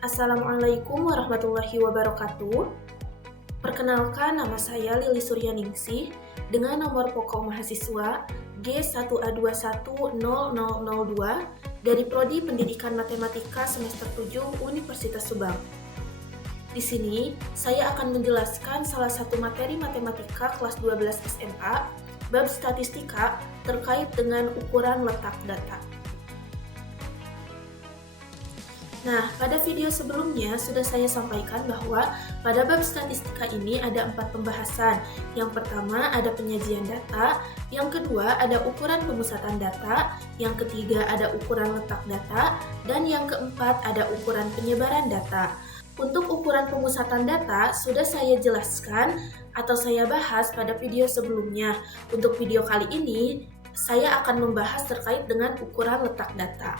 Assalamualaikum warahmatullahi wabarakatuh. Perkenalkan, nama saya Lili Suryaningsih dengan nomor pokok mahasiswa G1A210002 dari Prodi Pendidikan Matematika semester 7 Universitas Subang. Di sini, saya akan menjelaskan salah satu materi matematika kelas 12 SMA, bab statistika terkait dengan ukuran letak data. Nah, pada video sebelumnya sudah saya sampaikan bahwa pada bab statistika ini ada 4 pembahasan. Yang pertama ada penyajian data, yang kedua ada ukuran pemusatan data, yang ketiga ada ukuran letak data, dan yang keempat ada ukuran penyebaran data. Untuk ukuran pemusatan data sudah saya jelaskan atau saya bahas pada video sebelumnya. Untuk video kali ini, saya akan membahas terkait dengan ukuran letak data.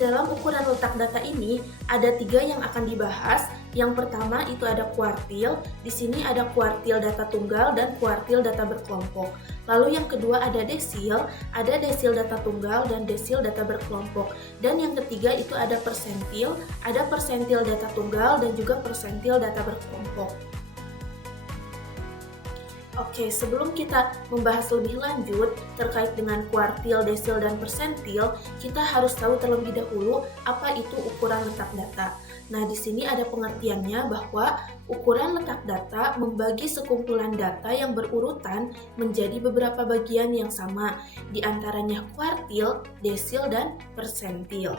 Dalam ukuran letak data ini ada 3 yang akan dibahas. Yang pertama itu ada kuartil. Di sini ada kuartil data tunggal dan kuartil data berkelompok. Lalu yang kedua ada desil. Ada desil data tunggal dan desil data berkelompok. Dan yang ketiga itu ada persentil. Ada persentil data tunggal dan juga persentil data berkelompok. Oke, sebelum kita membahas lebih lanjut terkait dengan kuartil, desil, dan persentil, kita harus tahu terlebih dahulu apa itu ukuran letak data. Nah, di sini ada pengertiannya bahwa ukuran letak data membagi sekumpulan data yang berurutan menjadi beberapa bagian yang sama, di antaranya kuartil, desil, dan persentil.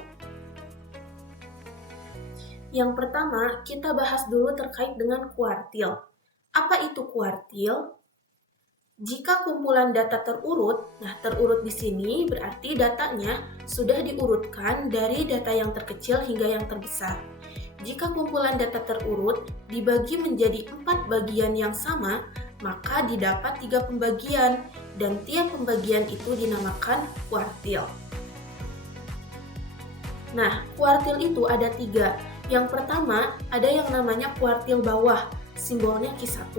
Yang pertama, kita bahas dulu terkait dengan kuartil. Apa itu kuartil? Jika kumpulan data terurut, terurut di sini berarti datanya sudah diurutkan dari data yang terkecil hingga yang terbesar. Jika kumpulan data terurut dibagi menjadi 4 bagian yang sama, maka didapat 3 pembagian, dan tiap pembagian itu dinamakan kuartil. Nah, kuartil itu ada 3. Yang pertama, ada yang namanya kuartil bawah, simbolnya Q1.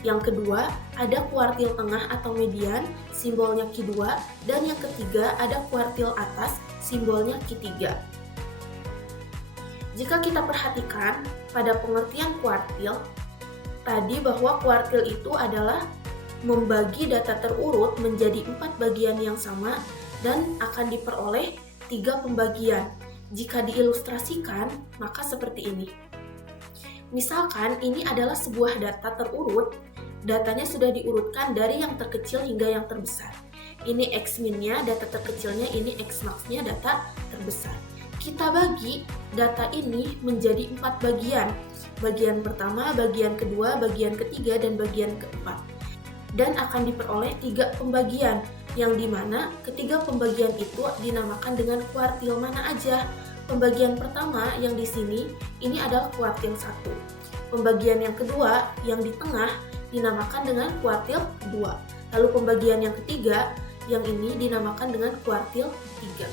Yang kedua, ada kuartil tengah atau median, simbolnya Q2. Dan yang ketiga, ada kuartil atas, simbolnya Q3. Jika kita perhatikan pada pengertian kuartil, tadi bahwa kuartil itu adalah membagi data terurut menjadi 4 bagian yang sama dan akan diperoleh 3 pembagian. Jika diilustrasikan, maka seperti ini. Misalkan ini adalah sebuah data terurut, datanya sudah diurutkan dari yang terkecil hingga yang terbesar. Ini X-min-nya, data terkecilnya, ini X-max-nya, data terbesar. Kita bagi data ini menjadi 4 bagian. Bagian pertama, bagian kedua, bagian ketiga, dan bagian keempat. Dan akan diperoleh 3 pembagian, yang dimana ketiga pembagian itu dinamakan dengan kuartil mana aja. Pembagian pertama yang di sini ini adalah kuartil 1. Pembagian yang kedua yang di tengah dinamakan dengan kuartil 2. Lalu pembagian yang ketiga yang ini dinamakan dengan kuartil 3.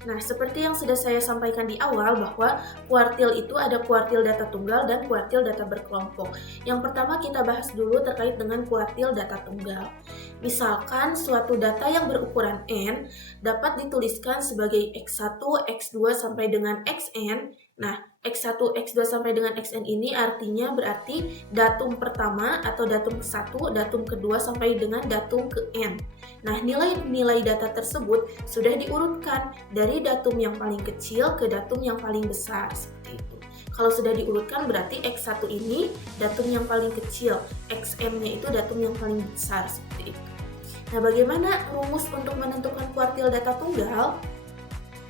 Nah, seperti yang sudah saya sampaikan di awal bahwa kuartil itu ada kuartil data tunggal dan kuartil data berkelompok. Yang pertama kita bahas dulu terkait dengan kuartil data tunggal. Misalkan suatu data yang berukuran N dapat dituliskan sebagai X1, X2 sampai dengan Xn. Nah, X1, X2 sampai dengan Xn ini artinya berarti datum pertama atau datum ke-1, datum kedua sampai dengan datum ke N. Nah, nilai-nilai data tersebut sudah diurutkan dari datum yang paling kecil ke datum yang paling besar, seperti itu. Kalau sudah diurutkan berarti X1 ini datum yang paling kecil, Xm-nya itu datum yang paling besar, seperti itu. Nah, bagaimana rumus untuk menentukan kuartil data tunggal?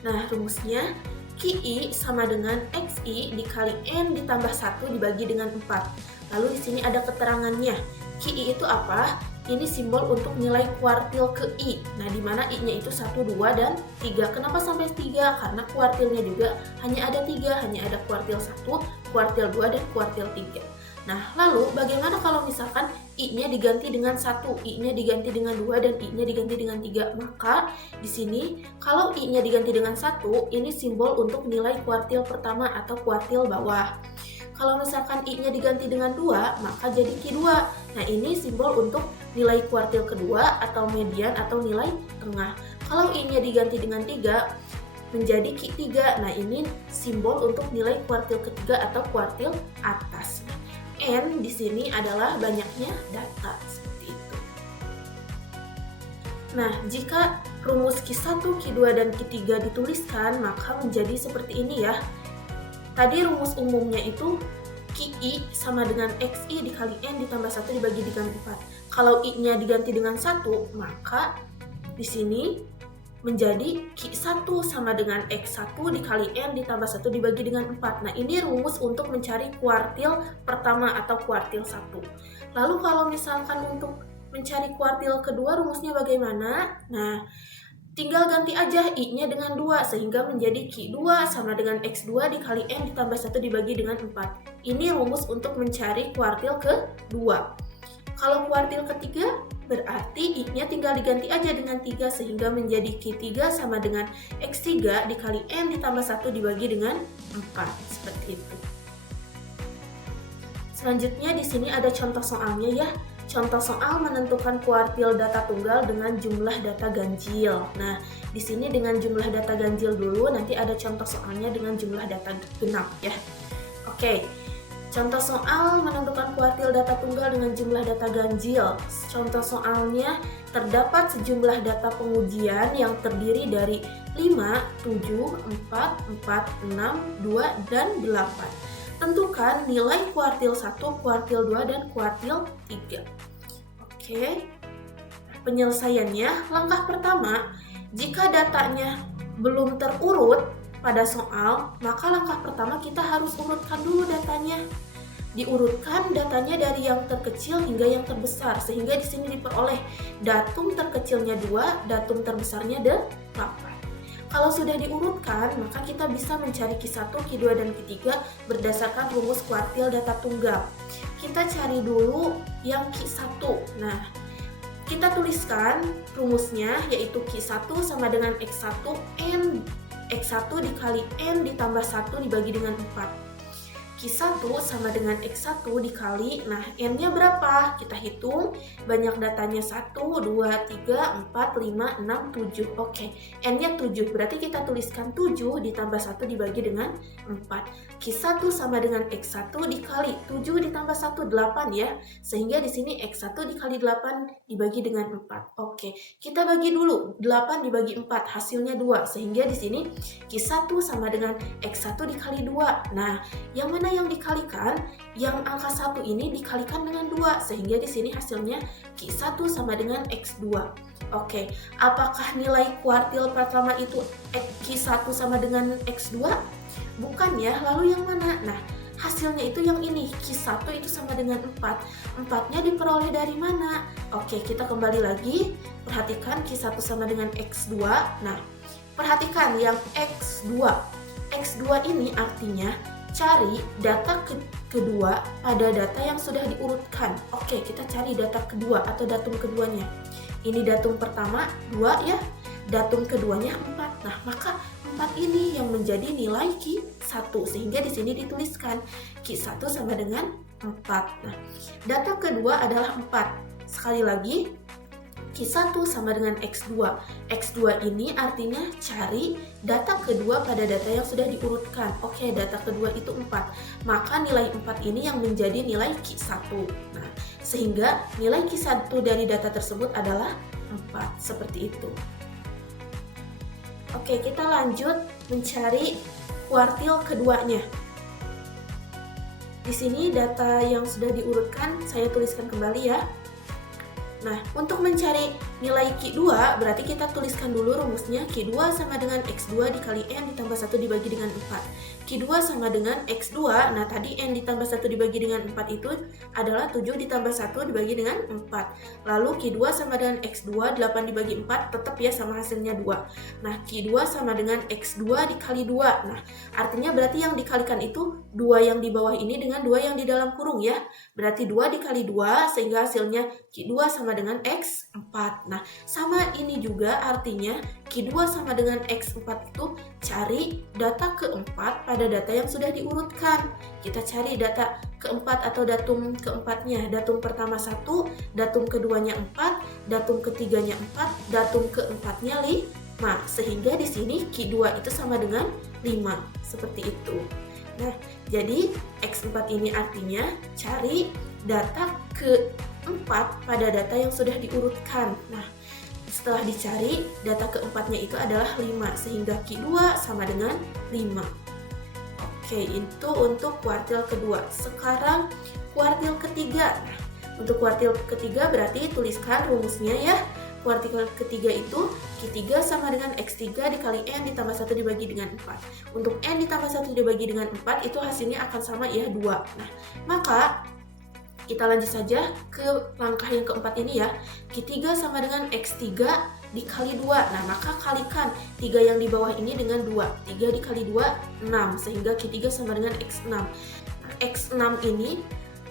Nah, rumusnya Qi sama dengan Xi dikali N ditambah 1 dibagi dengan 4. Lalu di sini ada keterangannya. Qi itu apa? Ini simbol untuk nilai kuartil ke I. Nah, di mana I-nya itu 1, 2, dan 3. Kenapa sampai 3? Karena kuartilnya juga hanya ada 3. Hanya ada kuartil 1, kuartil 2, dan kuartil 3. Nah, lalu bagaimana kalau misalkan I-nya diganti dengan 1, I-nya diganti dengan 2, dan I-nya diganti dengan 3? Maka di sini kalau I-nya diganti dengan 1, ini simbol untuk nilai kuartil pertama atau kuartil bawah. Kalau misalkan I-nya diganti dengan 2, maka jadi Q2. Nah, ini simbol untuk nilai kuartil kedua atau median atau nilai tengah. Kalau I-nya diganti dengan 3 menjadi Q3. Nah, ini simbol untuk nilai kuartil ketiga atau kuartil atas. N di sini adalah banyaknya data, seperti itu. Nah, jika rumus Q1, Q2, dan Q3 dituliskan, maka menjadi seperti ini ya. Tadi rumus umumnya itu QI sama dengan XI dikali N ditambah 1 dibagi dengan 4. Kalau I-nya diganti dengan 1, maka di sini menjadi Q1 sama dengan X1 dikali N ditambah 1 dibagi dengan 4. Nah, ini rumus untuk mencari kuartil pertama atau kuartil 1. Lalu kalau misalkan untuk mencari kuartil kedua, rumusnya bagaimana? Nah, tinggal ganti aja I-nya dengan 2, sehingga menjadi Q2 sama dengan X2 dikali N ditambah 1 dibagi dengan 4. Ini rumus untuk mencari kuartil kedua. Kalau kuartil ketiga, berarti I-nya tinggal diganti aja dengan 3, sehingga menjadi Q3 sama dengan X3 dikali N ditambah 1 dibagi dengan 4. Seperti itu. Selanjutnya di sini ada contoh soalnya ya. Contoh soal menentukan kuartil data tunggal dengan jumlah data ganjil. Nah, di sini dengan jumlah data ganjil dulu, nanti ada contoh soalnya dengan jumlah data genap ya. Oke, contoh soal menentukan kuartil data tunggal dengan jumlah data ganjil. Contoh soalnya terdapat sejumlah data pengujian yang terdiri dari 5, 7, 4, 4, 6, 2, dan 8. Tentukan nilai kuartil 1, kuartil 2, dan kuartil 3. Oke. Penyelesaiannya, langkah pertama, jika datanya belum terurut pada soal, maka langkah pertama kita harus urutkan dulu datanya. Diurutkan datanya dari yang terkecil hingga yang terbesar, sehingga di sini diperoleh datum terkecilnya 2, datum terbesarnya 8. Kalau sudah diurutkan, maka kita bisa mencari Q1, Q2, dan Q3 berdasarkan rumus kuartil data tunggal. Kita cari dulu yang Q1. Nah, kita tuliskan rumusnya, yaitu Q1 sama dengan X1 N X1 dikali N ditambah 1 dibagi dengan 4. Q1 sama dengan X1 dikali, nah N-nya berapa? Kita hitung, banyak datanya 1, 2, 3, 4, 5, 6, 7. Oke, N-nya 7, berarti kita tuliskan 7 ditambah 1 dibagi dengan 4. Q1 sama dengan X1 dikali 7 ditambah 1, 8 ya. Sehingga di sini X1 dikali 8 dibagi dengan 4. Oke, kita bagi dulu, 8 dibagi 4, hasilnya 2. Sehingga di sini Q1 sama dengan X1 dikali 2. Nah, yang mana yang dikalikan? Yang angka 1 ini dikalikan dengan 2, sehingga di sini hasilnya Q1 sama dengan X2. Oke, apakah nilai kuartil pertama itu Q1 sama dengan X2? Bukan ya, lalu yang mana? Nah, hasilnya itu yang ini, Q1 itu sama dengan 4. 4-nya diperoleh dari mana? Oke, kita kembali lagi, perhatikan Q1 sama dengan X2. Nah, perhatikan yang X2. X2 ini artinya cari data kedua pada data yang sudah diurutkan. Oke, kita cari data kedua atau datum keduanya. Ini datum pertama 2 ya, datum keduanya 4. Nah, maka 4 ini yang menjadi nilai Q1, sehingga di sini dituliskan Q1 sama dengan 4. Nah, data kedua adalah 4. Sekali lagi, Q1 sama dengan X2. X2 ini artinya cari data kedua pada data yang sudah diurutkan. Oke, data kedua itu 4. Maka nilai 4 ini yang menjadi nilai Q1. Nah, sehingga nilai Q1 dari data tersebut adalah 4. Seperti itu. Oke, kita lanjut mencari kuartil keduanya. Di sini data yang sudah diurutkan saya tuliskan kembali ya. Nah, untuk mencari nilai Q2, berarti kita tuliskan dulu rumusnya. Q2 sama dengan X2 dikali N ditambah 1 dibagi dengan 4. Q2 sama dengan X2, nah tadi N ditambah 1 dibagi dengan 4 itu adalah 7 ditambah 1 dibagi dengan 4. Lalu Q2 sama dengan X2, 8 dibagi 4, tetap ya sama hasilnya 2. Nah, Q2 sama dengan X2 dikali 2. Nah, artinya berarti yang dikalikan itu 2 yang di bawah ini dengan 2 yang di dalam kurung ya. Berarti 2 dikali 2, sehingga hasilnya Q2 sama dengan X4. Nah, sama ini juga artinya Q2 sama dengan X4 itu cari data keempat pada data yang sudah diurutkan. Kita cari data keempat atau datum keempatnya. Datum pertama 1, datum keduanya 4, datum ketiganya 4, datum keempatnya 5. Sehingga di sini Q2 itu sama dengan 5. Seperti itu. Nah, jadi X4 ini artinya cari data keempat pada data yang sudah diurutkan. Nah, setelah dicari, data keempatnya itu adalah 5, sehingga Q2 sama dengan 5. Oke, itu untuk kuartil kedua. Sekarang kuartil ketiga. Nah, untuk kuartil ketiga berarti tuliskan rumusnya ya. Kuartil ketiga itu Q3 sama dengan X3 dikali N ditambah 1 dibagi dengan 4. Untuk N ditambah 1 dibagi dengan 4 itu hasilnya akan sama ya 2. Nah, maka kita lanjut saja ke langkah yang keempat ini ya. Q3 sama dengan X3 dikali 2. Nah, maka kalikan 3 yang di bawah ini dengan 2. 3 dikali 2, 6. Sehingga Q3 sama dengan X6. Nah, X6 ini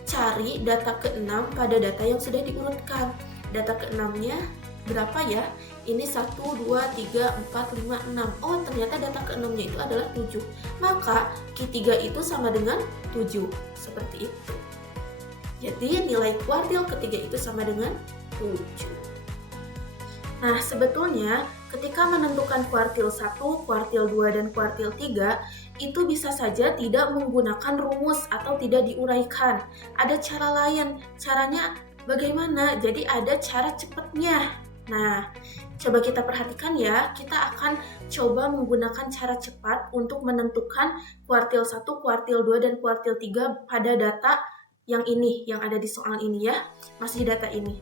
cari data ke-6 pada data yang sudah diurutkan. Data ke-6-nya berapa ya? Ini 1, 2, 3, 4, 5, 6. Oh, ternyata data ke-6-nya itu adalah 7. Maka Q3 itu sama dengan 7. Seperti itu. Jadi nilai kuartil ketiga itu sama dengan 7. Nah, sebetulnya ketika menentukan kuartil 1, kuartil 2, dan kuartil 3, itu bisa saja tidak menggunakan rumus atau tidak diuraikan. Ada cara lain. Caranya bagaimana? Jadi ada cara cepatnya. Nah, coba kita perhatikan ya. Kita akan coba menggunakan cara cepat untuk menentukan kuartil 1, kuartil 2, dan kuartil 3 pada data yang ini, yang ada di soal ini ya. Masih data ini.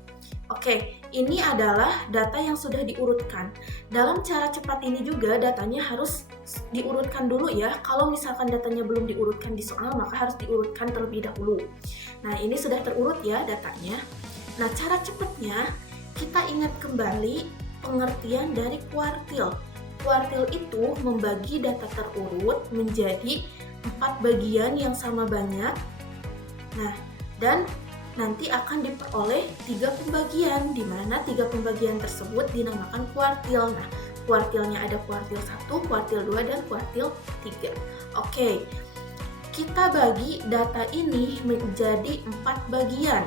Oke, ini adalah data yang sudah diurutkan. Dalam cara cepat ini juga datanya harus diurutkan dulu ya. Kalau misalkan datanya belum diurutkan di soal, maka harus diurutkan terlebih dahulu. Nah, ini sudah terurut ya datanya. Nah, cara cepatnya kita ingat kembali pengertian dari kuartil. Kuartil itu membagi data terurut menjadi 4 bagian yang sama banyak. Nah, dan nanti akan diperoleh 3 pembagian, di mana 3 pembagian tersebut dinamakan kuartil. Nah, kuartilnya ada kuartil 1, kuartil 2, dan kuartil 3. Oke, kita bagi data ini menjadi 4 bagian.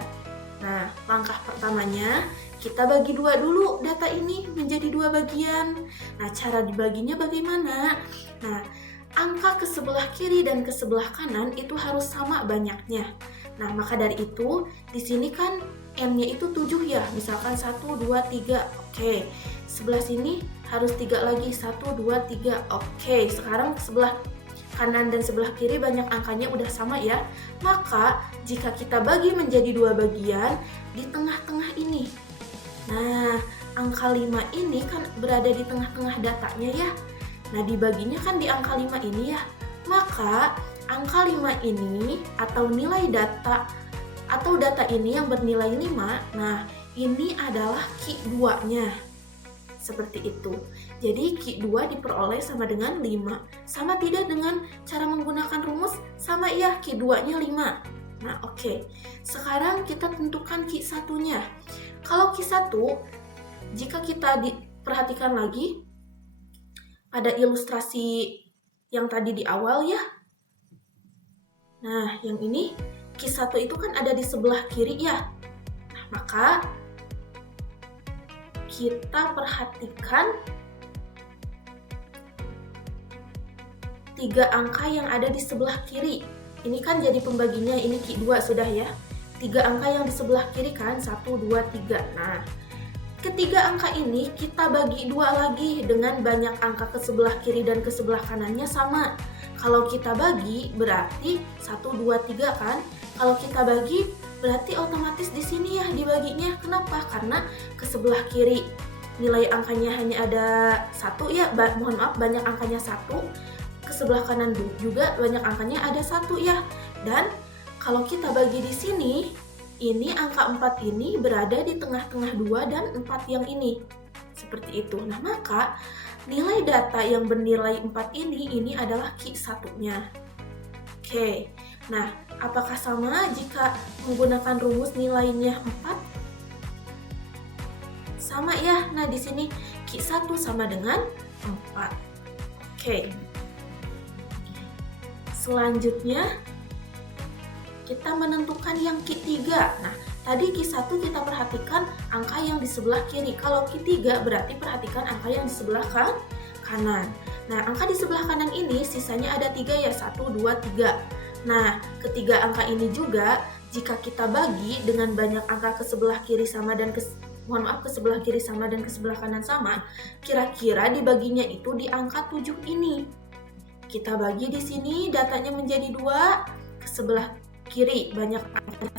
Nah, langkah pertamanya kita bagi 2 dulu data ini menjadi 2 bagian. Nah, cara dibaginya bagaimana? Nah, angka ke sebelah kiri dan ke sebelah kanan itu harus sama banyaknya. Nah, maka dari itu, di sini kan N-nya itu 7 ya, misalkan 1, 2, 3, oke. Sebelah sini harus 3 lagi, 1, 2, 3, oke. Sekarang sebelah kanan dan sebelah kiri banyak angkanya udah sama ya. Maka, jika kita bagi menjadi 2 bagian, di tengah-tengah ini. Nah, angka 5 ini kan berada di tengah-tengah datanya ya. Nah, dibaginya kan di angka 5 ini ya. Maka, angka 5 ini atau nilai data atau data ini yang bernilai 5, nah ini adalah Q2-nya. Seperti itu. Jadi Q2 diperoleh sama dengan 5. Sama tidak dengan cara menggunakan rumus? Sama ya, Q2-nya 5. Nah, oke. Sekarang kita tentukan Q1-nya. Kalau Q1, jika kita perhatikan lagi pada ilustrasi yang tadi di awal ya. Nah, yang ini Q1 itu kan ada di sebelah kiri ya. Nah, maka kita perhatikan 3 angka yang ada di sebelah kiri. Ini kan jadi pembaginya, ini Q2 sudah ya. 3 angka yang di sebelah kiri kan, 1, 2, 3. Nah, ketiga angka ini kita bagi 2 lagi dengan banyak angka ke sebelah kiri dan ke sebelah kanannya sama. Kalau kita bagi berarti 1, 2, 3 kan? Kalau kita bagi berarti otomatis di sini ya dibaginya. Kenapa? Karena ke sebelah kiri nilai angkanya hanya ada 1 ya, mohon maaf banyak angkanya 1. Ke sebelah kanan juga banyak angkanya ada 1 ya. Dan kalau kita bagi di sini, ini angka 4 ini berada di tengah-tengah 2 dan 4 yang ini. Seperti itu. Nah, maka nilai data yang bernilai 4 ini adalah Q1-nya. Oke. Nah, apakah sama jika menggunakan rumus nilainya 4? Sama ya. Nah, di sini Q1 sama dengan 4. Oke. Selanjutnya kita menentukan yang Q3. Nah, tadi Q1 kita perhatikan angka yang di sebelah kiri. Kalau Q3 berarti perhatikan angka yang di sebelah kanan. Nah, angka di sebelah kanan ini sisanya ada 3 ya, 1, 2, 3. Nah, ketiga angka ini juga jika kita bagi dengan banyak angka ke sebelah kiri sama dan ke sebelah kiri sama dan ke sebelah kanan sama, kira-kira dibaginya itu di angka 7 ini. Kita bagi di sini datanya menjadi 2, ke sebelah kiri banyak angkanya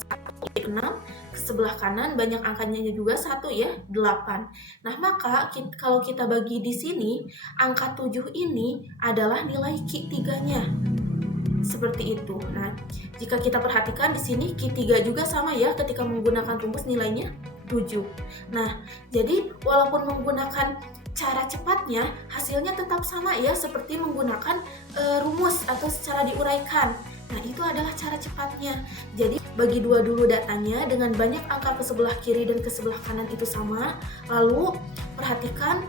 1, 6, ke sebelah kanan banyak angkanya juga 1 ya, 8. Nah, maka kalau kita bagi di sini, angka 7 ini adalah nilai Q3-nya. Seperti itu. Nah, jika kita perhatikan di sini Q3 juga sama ya, ketika menggunakan rumus nilainya 7. Nah, jadi walaupun menggunakan cara cepatnya, hasilnya tetap sama ya, seperti menggunakan rumus atau secara diuraikan. Nah, itu adalah cara cepatnya. Jadi, bagi dua dulu datanya dengan banyak angka ke sebelah kiri dan ke sebelah kanan itu sama. Lalu, perhatikan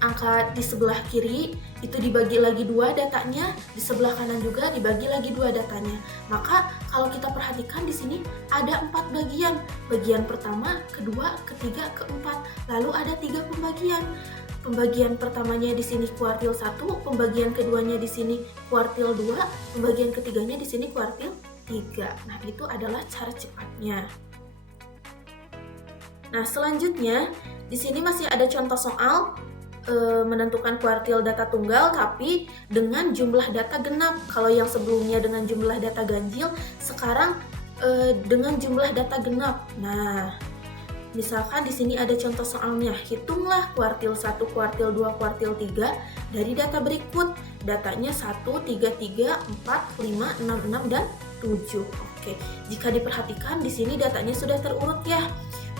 angka di sebelah kiri itu dibagi lagi 2 datanya, di sebelah kanan juga dibagi lagi 2 datanya. Maka kalau kita perhatikan di sini ada 4 bagian. Bagian pertama, kedua, ketiga, keempat. Lalu ada 3 pembagian. Pembagian pertamanya di sini kuartil 1, pembagian keduanya di sini kuartil 2, pembagian ketiganya di sini kuartil 3. Nah, itu adalah cara cepatnya. Nah, selanjutnya di sini masih ada contoh soal menentukan kuartil data tunggal tapi dengan jumlah data genap. Kalau yang sebelumnya dengan jumlah data ganjil, sekarang dengan jumlah data genap. Nah, misalkan di sini ada contoh soalnya. Hitunglah kuartil 1, kuartil 2, kuartil 3 dari data berikut. Datanya 1, 3, 3, 4, 5, 6, 6 dan 7. Oke, jika diperhatikan di sini datanya sudah terurut ya.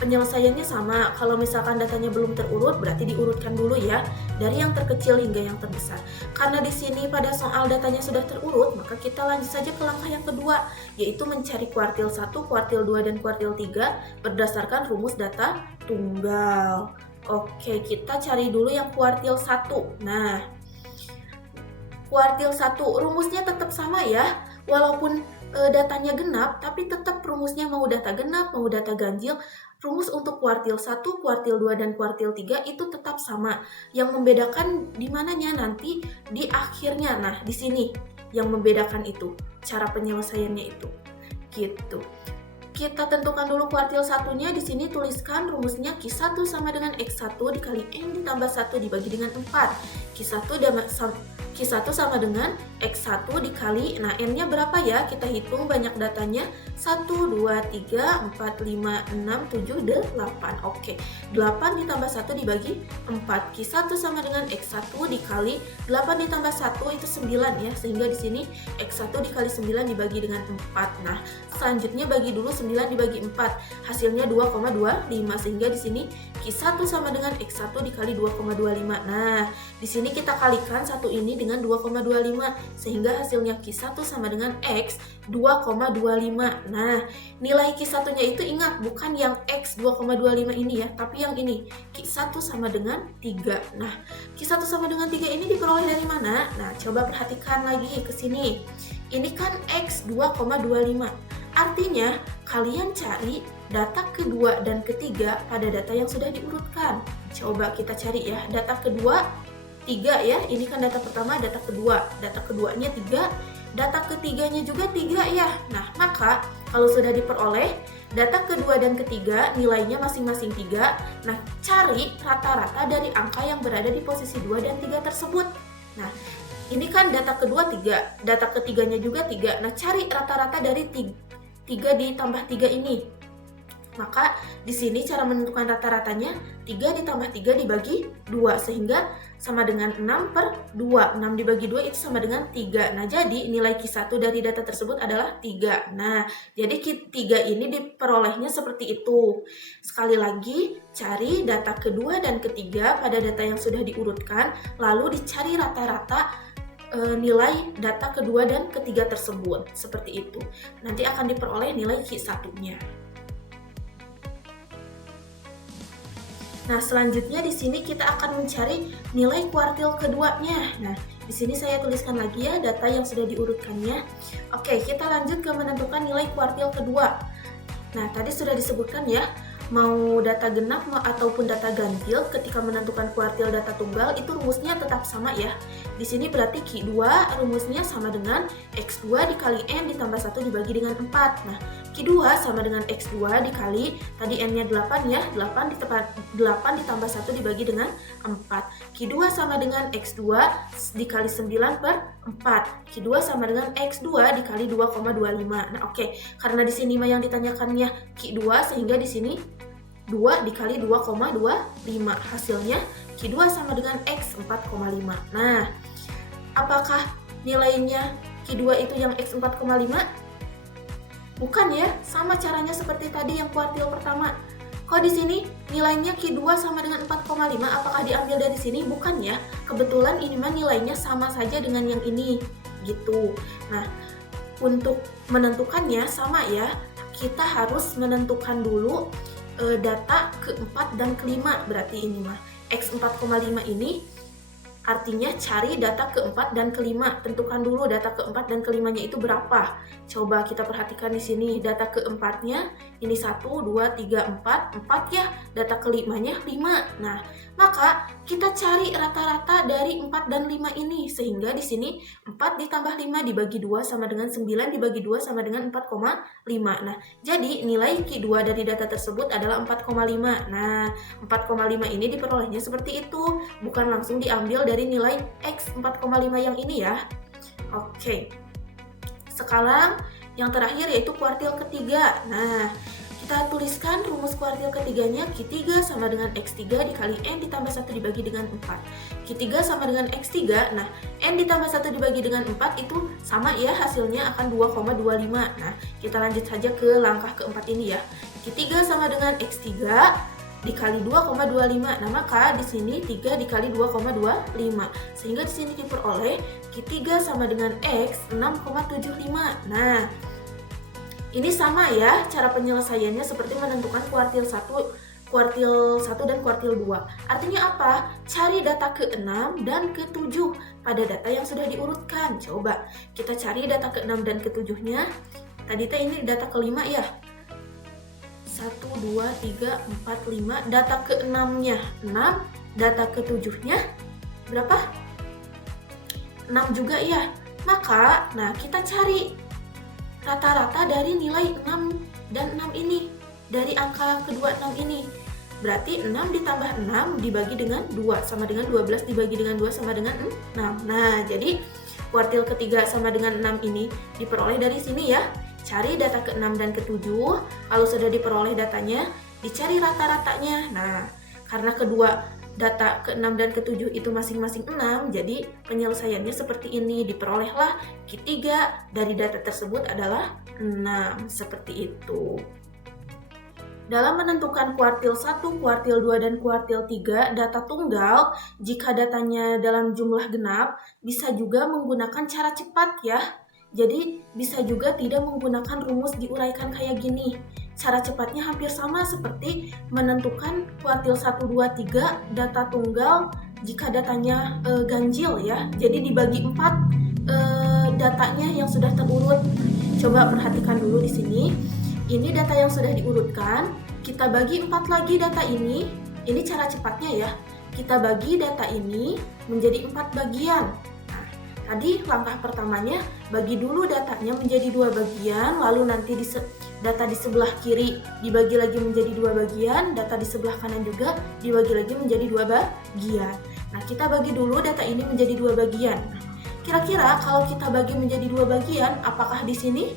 Penyelesaiannya sama, kalau misalkan datanya belum terurut berarti diurutkan dulu ya, dari yang terkecil hingga yang terbesar. Karena di sini pada soal datanya sudah terurut, maka kita lanjut saja ke langkah yang kedua, yaitu mencari kuartil 1, kuartil 2, dan kuartil 3 berdasarkan rumus data tunggal. Oke, kita cari dulu yang kuartil 1. Nah, kuartil 1 rumusnya tetap sama ya, walaupun datanya genap, tapi tetap rumusnya mau data genap, mau data ganjil. Rumus untuk kuartil 1, kuartil 2, dan kuartil 3 itu tetap sama. Yang membedakan di mananya nanti di akhirnya. Nah, di sini yang membedakan itu, cara penyelesaiannya itu. Gitu. Kita tentukan dulu kuartil 1-nya, di sini tuliskan rumusnya Q1 sama dengan X1 dikali N ditambah 1 dibagi dengan 4. Q1 sama dengan X1 dikali, nah N-nya berapa ya? Kita hitung banyak datanya, 1, 2, 3, 4, 5, 6, 7, 8. Oke, 8 ditambah 1 dibagi 4. Q1 sama dengan X1 dikali 8 ditambah 1 itu 9 ya, sehingga di sini X1 dikali 9 dibagi dengan 4. Nah, selanjutnya bagi dulu 9 dibagi 4, hasilnya 2,25, sehingga di sini Q1 sama dengan X1 dikali 2,25. Nah, di sini kita kalikan satu ini dengan 2,25, sehingga hasilnya Q1 sama dengan X 2,25. Nah, nilai Q1-nya itu ingat bukan yang X 2,25 ini ya, tapi yang ini Q1 sama dengan 3. Nah, Q1 sama dengan 3 ini diperoleh dari mana? Nah, coba perhatikan lagi ke sini. Ini kan X 2,25. Artinya, kalian cari data kedua dan ketiga pada data yang sudah diurutkan. Coba kita cari ya, data kedua 3 ya, ini kan data pertama, data kedua. Data keduanya 3, data ketiganya juga 3 ya. Nah, maka kalau sudah diperoleh data kedua dan ketiga nilainya masing-masing 3, nah cari rata-rata dari angka yang berada di posisi 2 dan 3 tersebut. Nah, ini kan data kedua 3, data ketiganya juga 3. Nah, cari rata-rata dari 3 ditambah 3 ini. Maka di sini cara menentukan rata-ratanya 3 ditambah 3 dibagi 2, sehingga sama dengan 6 per 2. 6 dibagi 2 itu sama dengan 3. Nah, jadi nilai Q1 dari data tersebut adalah 3. Nah, jadi Q3 ini diperolehnya seperti itu. Sekali lagi, cari data kedua dan ketiga pada data yang sudah diurutkan, lalu dicari rata-rata nilai data kedua dan ketiga tersebut. Seperti itu. Nanti akan diperoleh nilai Q1-nya. Nah, selanjutnya di sini kita akan mencari nilai kuartil keduanya. Nah, di sini saya tuliskan lagi ya data yang sudah diurutkannya. Oke, kita lanjut ke menentukan nilai kuartil kedua. Nah, tadi sudah disebutkan ya, mau data genap ataupun data ganjil ketika menentukan kuartil data tunggal itu rumusnya tetap sama ya. Di sini berarti Q2 rumusnya sama dengan X2 dikali N ditambah 1 dibagi dengan 4. Nah, Q2 sama dengan X2 dikali, tadi N-nya 8 ya, 8 ditambah 1 dibagi dengan 4. Q2 sama dengan X2 dikali 9 per 4. Q2 sama dengan X2 dikali 2,25. Nah, oke. Karena di sini mah yang ditanyakannya Q2 sehingga di sini 2 dikali 2,25. Hasilnya Q2 sama dengan X 4,5. Nah, apakah nilainya Q2 itu yang X 4,5? Bukan ya, sama caranya seperti tadi yang kuartil pertama. Kok di sini nilainya Q2 sama dengan 4,5, apakah diambil dari sini? Bukan ya, kebetulan ini mah nilainya sama saja dengan yang ini, gitu. Nah, untuk menentukannya sama ya, kita harus menentukan dulu data ke-4 dan ke-5, berarti ini mah. X 4,5 ini artinya cari data ke-4 dan ke-5. Tentukan dulu data ke-4 dan ke-5-nya itu berapa. Coba kita perhatikan di sini data ke-4-nya ini 1, 2, 3, 4 ya. Data ke-5-nya 5. Nah, maka kita cari rata-rata dari 4 dan 5 ini sehingga di sini 4 ditambah 5 dibagi 2 sama dengan 9 dibagi 2 sama dengan 4,5. Nah, jadi nilai Q2 dari data tersebut adalah 4,5. Nah, 4,5 ini diperolehnya seperti itu, bukan langsung diambil dari nilai X 4,5 yang ini ya. Oke. Sekarang yang terakhir yaitu kuartil ketiga. Nah, kita tuliskan rumus kuartil ketiganya Q3 sama dengan X3 dikali N ditambah 1 dibagi dengan 4. Q3 sama dengan X3, nah N ditambah 1 dibagi dengan 4 itu sama ya, hasilnya akan 2,25. Nah, kita lanjut saja ke langkah keempat ini ya. Q3 sama dengan X3 dikali 2,25. Nah, maka di sini 3 dikali 2,25. Sehingga di sini diperoleh Q3 sama dengan X 6,75. Nah, ini sama ya cara penyelesaiannya seperti menentukan kuartil 1 dan kuartil 2. Artinya apa? Cari data ke-6 dan ke-7 pada data yang sudah diurutkan. Coba kita cari data ke-6 dan ke-7-nya. Tadi ini data ke-5 ya. 1, 2, 3, 4, 5. Data ke-6-nya 6, data ke-7-nya berapa? 6 juga ya. Maka, nah kita cari rata-rata dari nilai 6 dan 6 ini. Dari angka kedua 6 ini. Berarti 6 ditambah 6 dibagi dengan 2 sama dengan 12 dibagi dengan 2 sama dengan 6. Nah, jadi kuartil ketiga sama dengan 6 ini diperoleh dari sini ya. Cari data ke-6 dan ke-7, kalau sudah diperoleh datanya, dicari rata-ratanya. Nah, karena kedua data ke-6 dan ke-7 itu masing-masing 6, jadi penyelesaiannya seperti ini. Diperolehlah Q3 dari data tersebut adalah 6, seperti itu. Dalam menentukan kuartil 1, kuartil 2, dan kuartil 3 data tunggal, jika datanya dalam jumlah genap, bisa juga menggunakan cara cepat ya. Jadi bisa juga tidak menggunakan rumus diuraikan kayak gini. Cara cepatnya hampir sama seperti menentukan kuartil 1, 2, 3 data tunggal jika datanya ganjil ya. Jadi dibagi 4 datanya yang sudah terurut. Coba perhatikan dulu di sini. Ini data yang sudah diurutkan. Kita bagi 4 lagi data ini. Ini cara cepatnya ya. Kita bagi data ini menjadi 4 bagian. Tadi langkah pertamanya bagi dulu datanya menjadi 2 bagian, lalu nanti data di sebelah kiri dibagi lagi menjadi 2 bagian, data di sebelah kanan juga dibagi lagi menjadi 2 bagian. Nah, kita bagi dulu data ini menjadi 2 bagian. Kira-kira kalau kita bagi menjadi 2 bagian, apakah di sini?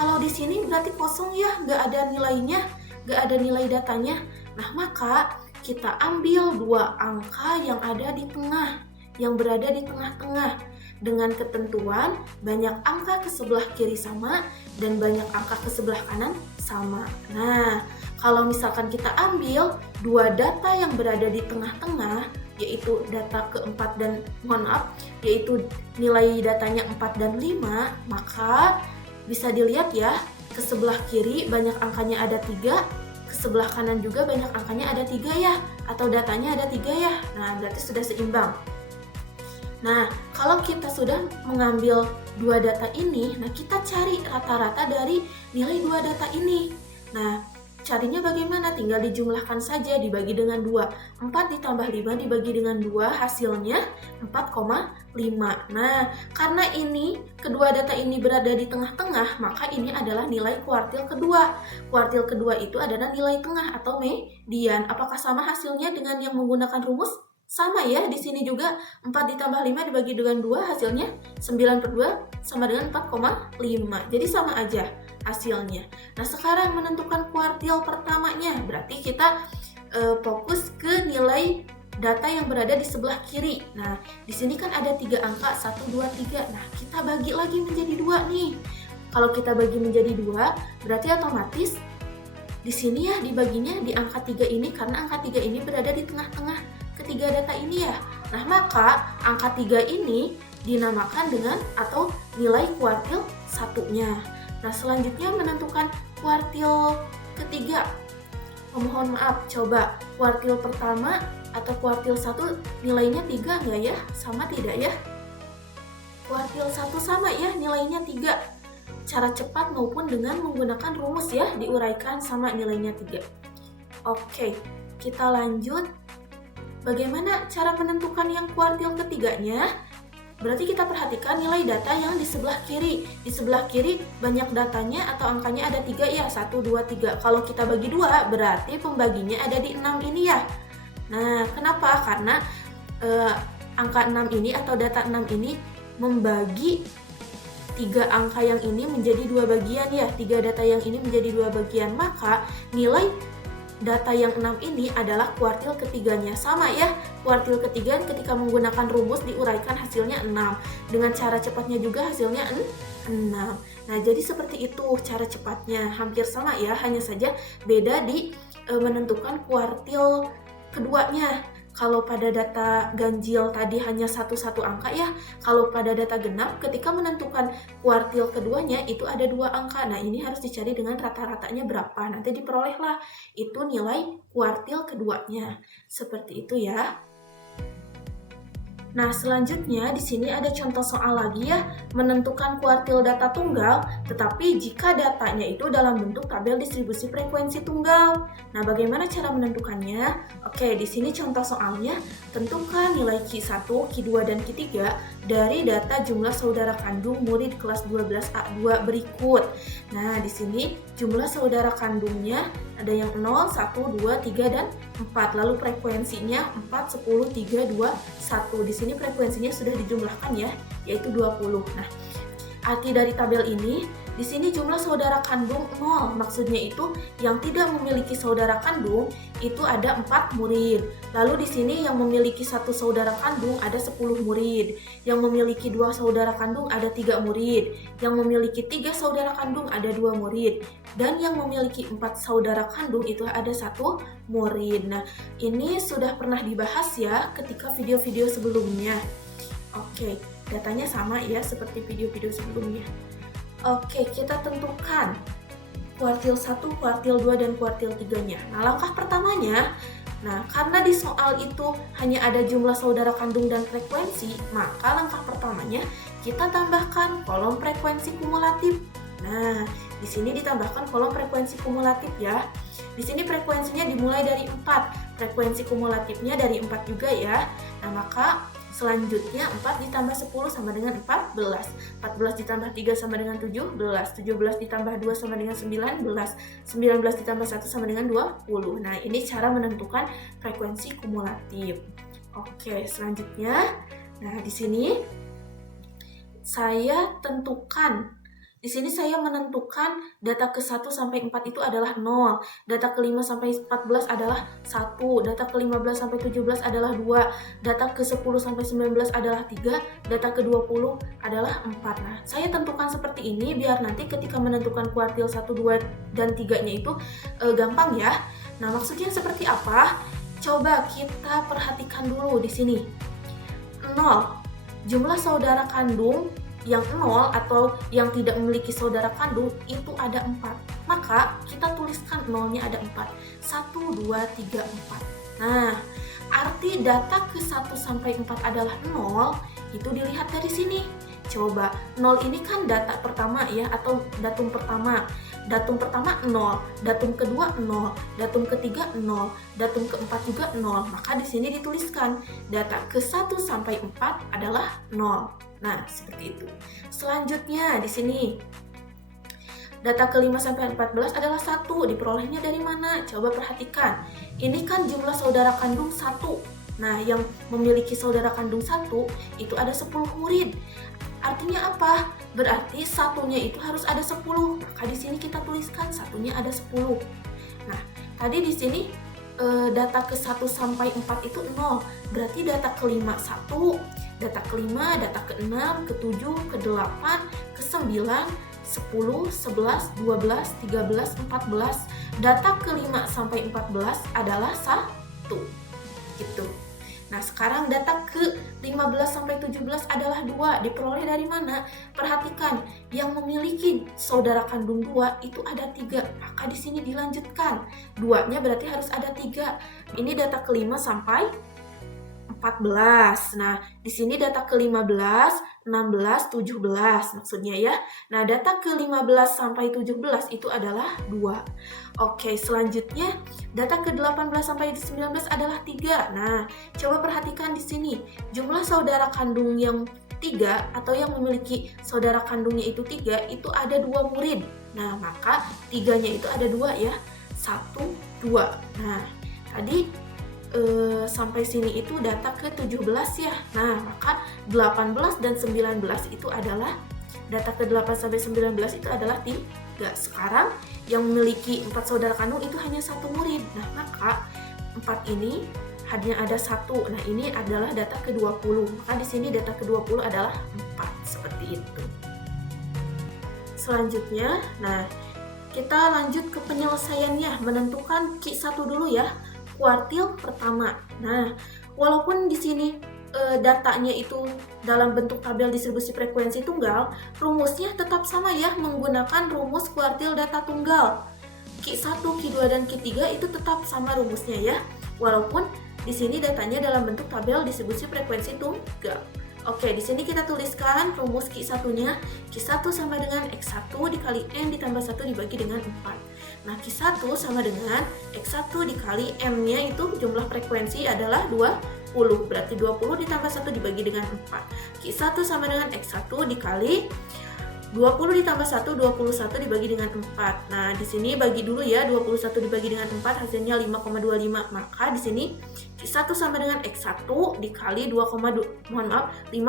Kalau di sini berarti kosong ya, nggak ada nilainya, nggak ada nilai datanya. Nah, maka kita ambil 2 angka yang ada di tengah, yang berada di tengah-tengah. Dengan ketentuan banyak angka ke sebelah kiri sama dan banyak angka ke sebelah kanan sama. Nah, kalau misalkan kita ambil 2 data yang berada di tengah-tengah, yaitu data ke-4 dan yaitu nilai datanya 4 dan 5, maka bisa dilihat ya, ke sebelah kiri banyak angkanya ada 3, ke sebelah kanan juga banyak angkanya ada 3 ya, atau datanya ada 3 ya. Nah, berarti sudah seimbang. Nah, kalau kita sudah mengambil dua data ini, nah kita cari rata-rata dari nilai dua data ini. Nah, carinya bagaimana? Tinggal dijumlahkan saja, dibagi dengan 2. 4 ditambah 5 dibagi dengan 2, hasilnya 4,5. Nah, karena ini kedua data ini berada di tengah-tengah, maka ini adalah nilai kuartil kedua. Kuartil kedua itu adalah nilai tengah atau median. Apakah sama hasilnya dengan yang menggunakan rumus? Sama ya, di sini juga 4 ditambah 5 dibagi dengan 2, hasilnya 9/2 sama dengan 4,5. Jadi sama aja hasilnya. Nah, sekarang menentukan kuartil pertamanya, berarti kita fokus ke nilai data yang berada di sebelah kiri. Nah, di sini kan ada 3 angka, 1, 2, 3. Nah, kita bagi lagi menjadi 2 nih. Kalau kita bagi menjadi 2, berarti otomatis di sini ya dibaginya di angka 3 ini, karena angka 3 ini berada di tengah-tengah ketiga data ini ya. Nah, maka angka 3 ini dinamakan dengan atau nilai kuartil satunya. Nah, selanjutnya menentukan kuartil ketiga. Mohon maaf, coba kuartil pertama atau kuartil 1 nilainya 3 nggak ya? Sama tidak ya? Kuartil 1 sama ya, nilainya 3. Cara cepat maupun dengan menggunakan rumus ya, diuraikan sama nilainya 3. Oke, kita lanjut. Bagaimana cara menentukan yang kuartil ketiganya? Berarti kita perhatikan nilai data yang di sebelah kiri. Di sebelah kiri banyak datanya atau angkanya ada 3 ya, 1, 2, 3. Kalau kita bagi 2, berarti pembaginya ada di 6 ini ya. Nah, kenapa? Karena angka 6 ini atau data 6 ini membagi 3 angka yang ini menjadi 2 bagian ya. 3 data yang ini menjadi 2 bagian. Maka nilai data yang 6 ini adalah kuartil ketiganya. Sama ya, kuartil ketiga ketika menggunakan rumus diuraikan hasilnya 6. Dengan cara cepatnya juga hasilnya 6. Nah, jadi seperti itu cara cepatnya. Hampir sama ya, hanya saja beda di menentukan kuartil keduanya. Kalau pada data ganjil tadi hanya satu angka ya, kalau pada data genap ketika menentukan kuartil keduanya itu ada 2 angka. Nah, ini harus dicari dengan rata-ratanya berapa. Nanti diperolehlah itu nilai kuartil keduanya. Seperti itu ya. Nah, selanjutnya di sini ada contoh soal lagi ya, menentukan kuartil data tunggal, tetapi jika datanya itu dalam bentuk tabel distribusi frekuensi tunggal. Nah, bagaimana cara menentukannya? Oke, di sini contoh soalnya, tentukan nilai Q1, Q2, dan Q3 dari data jumlah saudara kandung murid kelas 12A2 berikut. Nah, di sini jumlah saudara kandungnya ada yang 0, 1, 2, 3, dan 4. Lalu frekuensinya 4, 10, 3, 2, 1. Di sini frekuensinya sudah dijumlahkan ya, yaitu 20. Nah, arti dari tabel ini, di sini jumlah saudara kandung 0. Maksudnya itu yang tidak memiliki saudara kandung itu ada 4 murid. Lalu di sini yang memiliki 1 saudara kandung ada 10 murid. Yang memiliki 2 saudara kandung ada 3 murid. Yang memiliki 3 saudara kandung ada 2 murid. Dan yang memiliki 4 saudara kandung itu ada 1 murid. Nah, ini sudah pernah dibahas ya ketika video-video sebelumnya. Oke, datanya sama ya seperti video-video sebelumnya. Oke, kita tentukan kuartil 1, kuartil 2, dan kuartil 3-nya. Nah, langkah pertamanya, karena di soal itu hanya ada jumlah saudara kandung dan frekuensi, maka langkah pertamanya kita tambahkan kolom frekuensi kumulatif. Nah, di sini ditambahkan kolom frekuensi kumulatif ya. Di sini frekuensinya dimulai dari 4, frekuensi kumulatifnya dari 4 juga ya. Nah, maka selanjutnya 4 ditambah 10 sama dengan 14. 14 ditambah 3 sama dengan 17. 17 ditambah 2 sama dengan 19. 19 ditambah 1 sama dengan 20. Nah, ini cara menentukan frekuensi kumulatif. Oke, selanjutnya. Nah, di sini saya tentukan. Di sini saya menentukan data ke-1 sampai 4 itu adalah 0, data ke-5 sampai 14 adalah 1, data ke-15 sampai 17 adalah 2, data ke-10 sampai 19 adalah 3, data ke-20 adalah 4. Nah, saya tentukan seperti ini biar nanti ketika menentukan kuartil 1, 2, dan 3-nya itu gampang ya. Nah, maksudnya seperti apa? Coba kita perhatikan dulu di sini. 0, jumlah saudara kandung yang 0 atau yang tidak memiliki saudara kandung itu ada 4. Maka maka kita tuliskan nolnya ada 4. 1, 2, 3, 4. Nah, arti data ke 1 sampai 4 adalah 0, itu dilihat dari sini. Coba, 0 ini kan data pertama ya, atau datum pertama. Datum pertama 0, datum kedua 0, datum ketiga 0, datum keempat juga 0. Maka di sini dituliskan data ke 1 sampai 4 adalah 0. Nah, seperti itu. Selanjutnya di sini data ke-5 sampai 14 adalah 1. Diperolehnya dari mana? Coba perhatikan. Ini kan jumlah saudara kandung 1. Nah, yang memiliki saudara kandung 1 itu ada 10 murid. Artinya apa? Berarti satunya itu harus ada 10. Maka di sini kita tuliskan satunya ada 10. Nah, tadi di sini data ke 1 sampai 4 itu 0. Berarti data ke-5 1, data ke-5, data ke-6, ke-7, ke-8, ke-9, 10, 11, 12, 13, 14. Data ke-5 sampai 14 adalah 1. Gitu. Nah, sekarang data ke-15 sampai 17 adalah 2. Diperoleh dari mana? Perhatikan, yang memiliki saudara kandung 2 itu ada 3. Maka di sini dilanjutkan. 2-nya berarti harus ada 3. Ini data ke-5 sampai 14. Nah, di sini data ke-15, 16, 17 maksudnya ya. Nah, data ke-15 sampai 17 itu adalah 2. Oke, selanjutnya data ke-18 sampai 19 adalah 3. Nah, coba perhatikan di sini. Jumlah saudara kandung yang 3 atau yang memiliki saudara kandungnya itu 3 itu ada 2 murid. Nah, maka 3-nya itu ada 2 ya. 1, 2. Nah, tadi sampai sini itu data ke-17 ya. Nah, maka 18 dan 19 itu adalah data ke-8 sampai 19 itu adalah 3. Sekarang yang memiliki 4 saudara kandung itu hanya 1 murid. Nah, maka 4 ini hanya ada 1. Nah, ini adalah data ke-20. Maka di sini data ke-20 adalah 4. Seperti itu. Selanjutnya, nah, kita lanjut ke penyelesaiannya. Menentukan Q1 dulu ya. Kuartil pertama. Nah, walaupun di sini datanya itu dalam bentuk tabel distribusi frekuensi tunggal, rumusnya tetap sama ya, menggunakan rumus kuartil data tunggal. Q1, Q2, dan Q3 itu tetap sama rumusnya ya, walaupun di sini datanya dalam bentuk tabel distribusi frekuensi tunggal. Oke, di sini kita tuliskan rumus Q1-nya. Q1 sama dengan X1 dikali N ditambah 1 dibagi dengan 4. Nah, Q1 sama dengan X1 dikali M-nya itu jumlah frekuensi adalah 20. Berarti 20 ditambah 1 dibagi dengan 4. Q1 sama dengan X1 dikali 20 ditambah 1, 21 dibagi dengan 4. Nah, di sini bagi dulu ya, 21 dibagi dengan 4 hasilnya 5,25. Maka di sini Q1 sama dengan X1 dikali 5,25. 1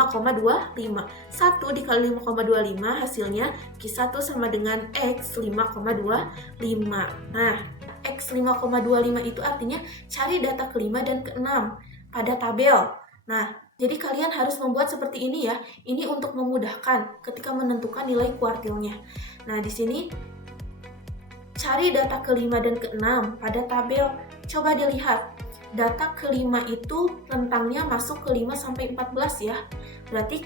dikali 5,25 hasilnya Q1 sama dengan X 5,25. Nah, X 5,25 itu artinya cari data ke-5 dan ke-6 pada tabel. Nah, jadi kalian harus membuat seperti ini ya. Ini untuk memudahkan ketika menentukan nilai kuartilnya. Nah, di sini cari data ke-5 dan ke-6 pada tabel. Coba dilihat. Data ke-5 itu rentangnya masuk ke 5 sampai 14 ya. Berarti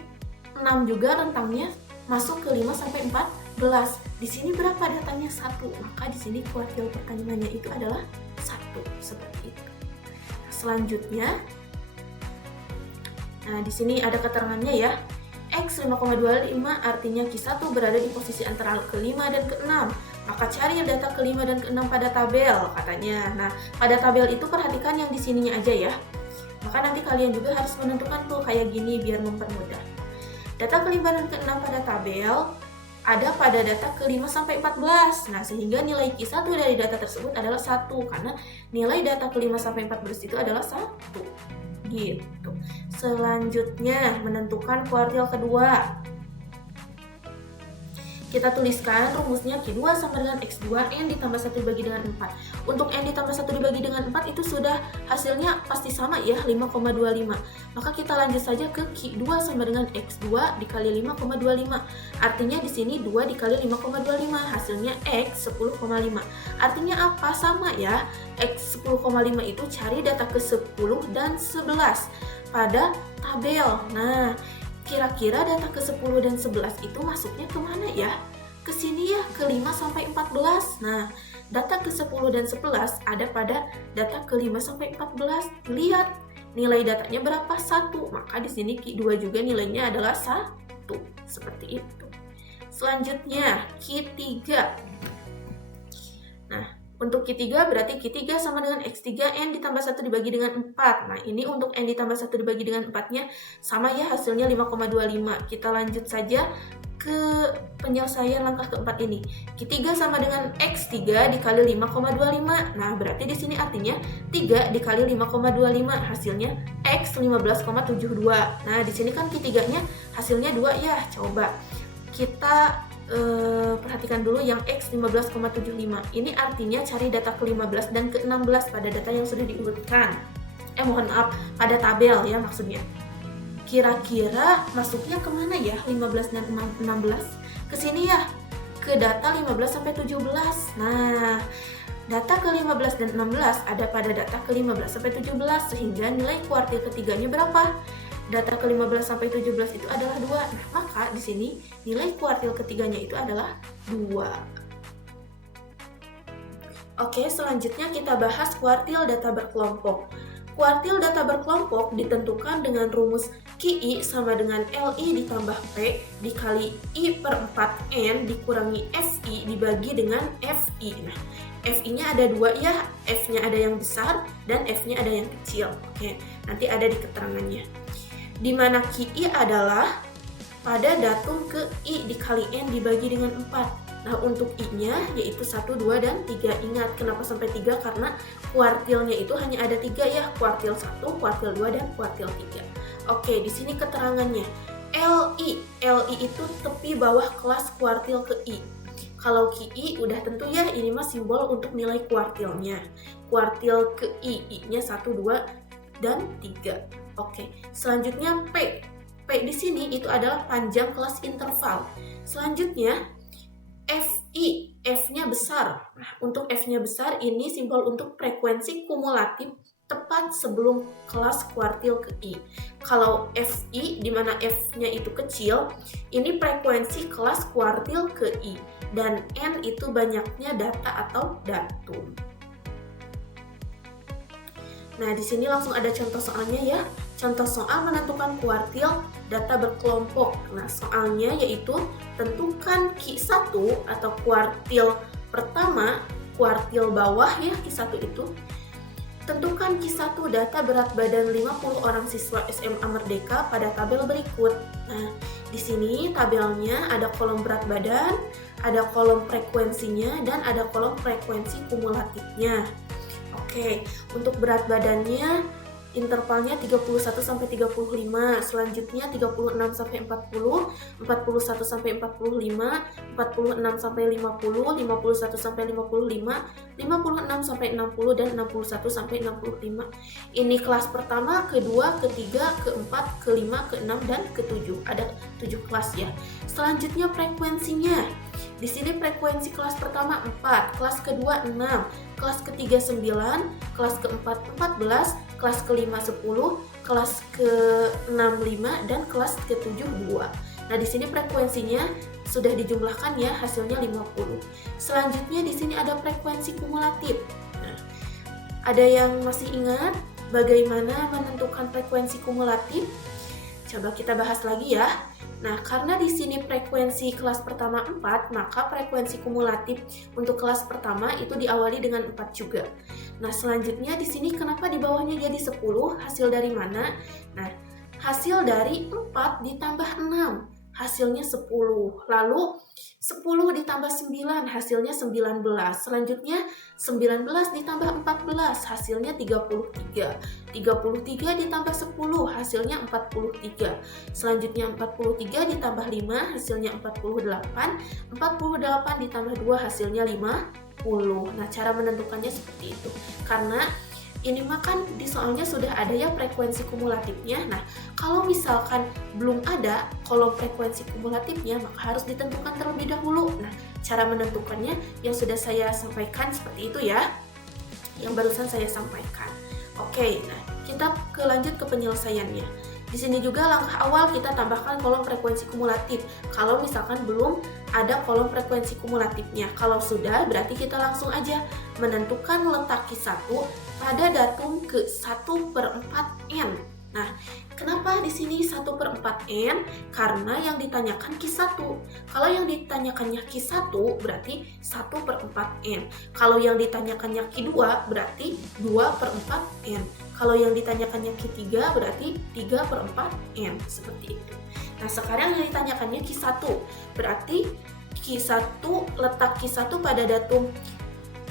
6 juga rentangnya masuk ke 5 sampai 14. Di sini berapa datanya? 1. Maka di sini kuartil pertanyaannya itu adalah 1. Seperti itu. Selanjutnya, nah, di sini ada keterangannya ya. X 5,25 artinya Q1 berada di posisi antara ke-5 dan ke-6. Maka cari data ke-5 dan ke-6 pada tabel katanya. Nah, pada tabel itu perhatikan yang di sininya aja ya. Maka nanti kalian juga harus menentukan tuh kayak gini biar mempermudah. Data ke-5 dan ke-6 pada tabel ada pada data ke-5 sampai 14. Nah, sehingga nilai Q1 dari data tersebut adalah 1 karena nilai data ke-5 sampai 14 itu adalah 1. Gitu. Selanjutnya menentukan kuartil kedua. Kita tuliskan rumusnya Q2 sama dengan X2 N ditambah 1 dibagi dengan 4. Untuk N ditambah 1 dibagi dengan 4 itu sudah hasilnya pasti sama ya, 5,25. Maka kita lanjut saja ke Q2 sama dengan X2 dikali 5,25. Artinya di sini 2 dikali 5,25 hasilnya X 10,5. Artinya apa? Sama ya. X 10,5 itu cari data ke 10 dan 11 pada tabel. Nah, kira-kira data ke 10 dan 11 itu masuknya kemana ya? ke sini ya ke 5 sampai 14. Nah, data ke 10 dan 11 ada pada data ke 5 sampai 14. Lihat, nilai datanya berapa? 1. Maka di sini Q2 juga nilainya adalah 1. Seperti itu. Selanjutnya, Q3. Nah, untuk Q3 berarti Q3 sama dengan X3 N ditambah 1 dibagi dengan 4. Nah, ini untuk N ditambah 1 dibagi dengan 4-nya sama ya, hasilnya 5,25. Kita lanjut saja ke penyelesaian langkah keempat ini. Q3 sama dengan X3 dikali 5,25. Nah, berarti di sini artinya 3 dikali 5,25 hasilnya X 15,72. Nah, di sini kan Q3-nya hasilnya 2 ya. Coba kita perhatikan dulu yang X 15,75. Ini artinya cari data ke-15 dan ke-16 pada data yang sudah diurutkan. Mohon maaf, pada tabel ya maksudnya. Kira-kira masuknya kemana ya 15 dan 16? Ke sini ya, ke data 15 sampai 17. Nah, data ke-15 dan 16 ada pada data ke-15 sampai 17, sehingga nilai kuartil ketiganya berapa? Data ke-15 sampai 17 itu adalah 2. Nah, maka di sini nilai kuartil ketiganya itu adalah 2. Oke, selanjutnya kita bahas kuartil data berkelompok. Kuartil data berkelompok ditentukan dengan rumus QI sama dengan LI ditambah P dikali I per 4N dikurangi FI dibagi dengan FI. Nah, FI-nya ada 2 ya, F-nya ada yang besar dan F-nya ada yang kecil. Oke, nanti ada di keterangannya. Di mana QI adalah pada datum ke I dikali N dibagi dengan 4. Nah, untuk I-nya yaitu 1, 2, dan 3. Ingat, kenapa sampai 3? Karena kuartilnya itu hanya ada 3 ya, kuartil 1, kuartil 2, dan kuartil 3. Oke, di sini keterangannya. LI itu tepi bawah kelas kuartil ke I. Kalau QI udah tentu ya, ini mah simbol untuk nilai kuartilnya. Kuartil ke I-nya 1, 2, dan 3. Oke, selanjutnya P. P di sini itu adalah panjang kelas interval. Selanjutnya FI, F-nya besar. Nah, untuk F-nya besar ini simbol untuk frekuensi kumulatif tepat sebelum kelas kuartil ke I. Kalau FI di mana F-nya itu kecil, ini frekuensi kelas kuartil ke I. Dan N itu banyaknya data atau datum. Nah, di sini langsung ada contoh soalnya ya. Contoh soal menentukan kuartil data berkelompok. Nah, soalnya yaitu tentukan Q1 atau kuartil pertama, kuartil bawah ya Q1 itu. Tentukan Q1 data berat badan 50 orang siswa SMA Merdeka pada tabel berikut. Nah, di sini tabelnya ada kolom berat badan, ada kolom frekuensinya, dan ada kolom frekuensi kumulatifnya. Oke, untuk berat badannya intervalnya 31 sampai 35, selanjutnya 36 sampai 40, 41 sampai 45, 46 sampai 50, 51 sampai 55, 56 sampai 60 dan 61 sampai 65. Ini kelas pertama, kedua, ketiga, keempat, kelima, keenam dan ketujuh. Ada 7 kelas ya. Selanjutnya frekuensinya. Di sini frekuensi kelas pertama 4, kelas kedua 6, kelas ketiga 9, kelas keempat 14, kelas kelima 10, kelas ke-6 5, dan kelas ke-7 2. Nah, di sini frekuensinya sudah dijumlahkan ya, hasilnya 50. Selanjutnya di sini ada frekuensi kumulatif. Nah, ada yang masih ingat bagaimana menentukan frekuensi kumulatif? Coba kita bahas lagi ya. Nah, karena di sini frekuensi kelas pertama 4, maka frekuensi kumulatif untuk kelas pertama itu diawali dengan 4 juga. Nah, selanjutnya di sini kenapa di bawahnya jadi 10? Hasil dari mana? Nah, hasil dari 4 ditambah 6, hasilnya 10. Lalu 10 ditambah 9, hasilnya 19. Selanjutnya 19 ditambah 14, hasilnya 33. 33 ditambah 10, hasilnya 43. Selanjutnya 43 ditambah 5, hasilnya 48. 48 ditambah 2, hasilnya 50. Nah, cara menentukannya seperti itu. Karena ini mah kan di soalnya sudah ada ya frekuensi kumulatifnya. Nah, kalau misalkan belum ada kolom frekuensi kumulatifnya, maka harus ditentukan terlebih dahulu. Nah, cara menentukannya yang sudah saya sampaikan seperti itu ya, yang barusan saya sampaikan. Oke, nah kita lanjut ke penyelesaiannya. Di Di sini juga langkah awal kita tambahkan kolom frekuensi kumulatif. Kalau misalkan belum ada kolom frekuensi kumulatifnya. Kalau sudah, berarti kita langsung aja menentukan letak Q1 pada datum ke 1/4N. Nah, kenapa di sini 1/4N? Karena yang ditanyakan Q1. Kalau yang ditanyakannya Q1 berarti 1/4N. Kalau yang ditanyakannya Q2 berarti 2/4N. Kalau yang ditanyakannya Q3 berarti 3/4N. Seperti itu. Nah, sekarang yang ditanyakannya Q1. Berarti Q1, letak Q1 pada datum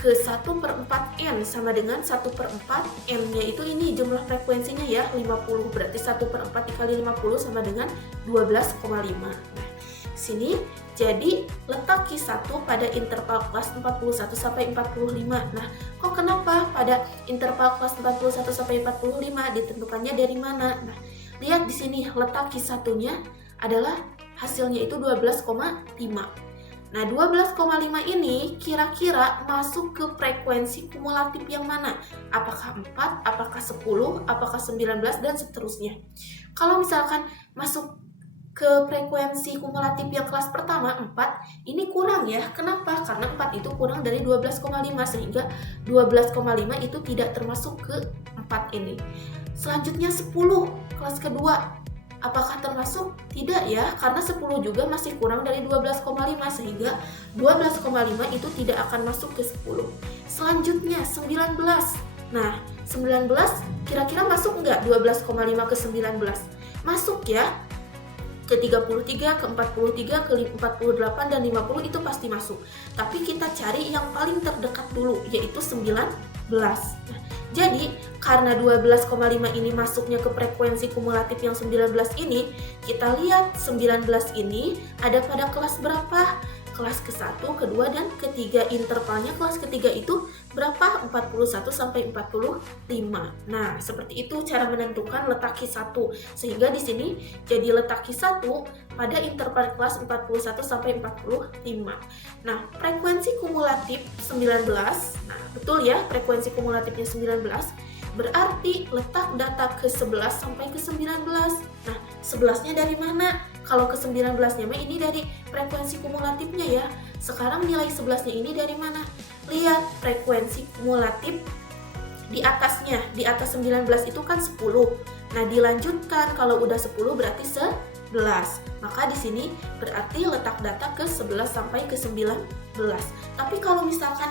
ke 1/4N sama dengan 1/4N-nya itu ini jumlah frekuensinya ya 50. Berarti 1/4 dikali 50 sama dengan 12,5. Nah, sini jadi letak Q1 pada interval kelas 41 sampai 45. Nah, kok kenapa pada interval kelas 41 sampai 45 ditentukannya dari mana? Nah, lihat di sini letak Q1-nya adalah hasilnya itu 12,5. Nah, 12,5 ini kira-kira masuk ke frekuensi kumulatif yang mana? Apakah 4, apakah 10, apakah 19, dan seterusnya. Kalau misalkan masuk ke frekuensi kumulatif yang kelas pertama 4, ini kurang ya. Kenapa? Karena 4 itu kurang dari 12,5 sehingga 12,5 itu tidak termasuk ke 4 ini. Selanjutnya 10 kelas kedua. Apakah termasuk? Tidak ya, karena 10 juga masih kurang dari 12,5 sehingga 12,5 itu tidak akan masuk ke 10. Selanjutnya 19. Nah, 19 kira-kira masuk nggak 12,5 ke 19? Masuk ya. Ke 33, ke 43, ke 48, dan 50 itu pasti masuk. Tapi kita cari yang paling terdekat dulu, yaitu 19. Nah, jadi karena 12,5 ini masuknya ke frekuensi kumulatif yang 19 ini, kita lihat 19 ini ada pada kelas berapa? Kelas ke-1, ke-2, dan ke-3. Intervalnya kelas ke-3 itu berapa? 41 sampai 45. Nah, seperti itu cara menentukan letak Q1. Sehingga di sini jadi letak Q1 pada interval kelas 41 sampai 45. Nah, frekuensi kumulatif 19. Nah, betul ya, frekuensi kumulatifnya 19. Berarti letak data ke-11 sampai ke-19. Nah, 11-nya dari mana? Kalau ke-19-nya mah ini dari frekuensi kumulatifnya ya. Sekarang nilai 11-nya ini dari mana? Lihat frekuensi kumulatif di atasnya. Di atas 19 itu kan 10. Nah, dilanjutkan kalau udah 10 berarti 11. Maka di sini berarti letak data ke-11 sampai ke-19. Tapi kalau misalkan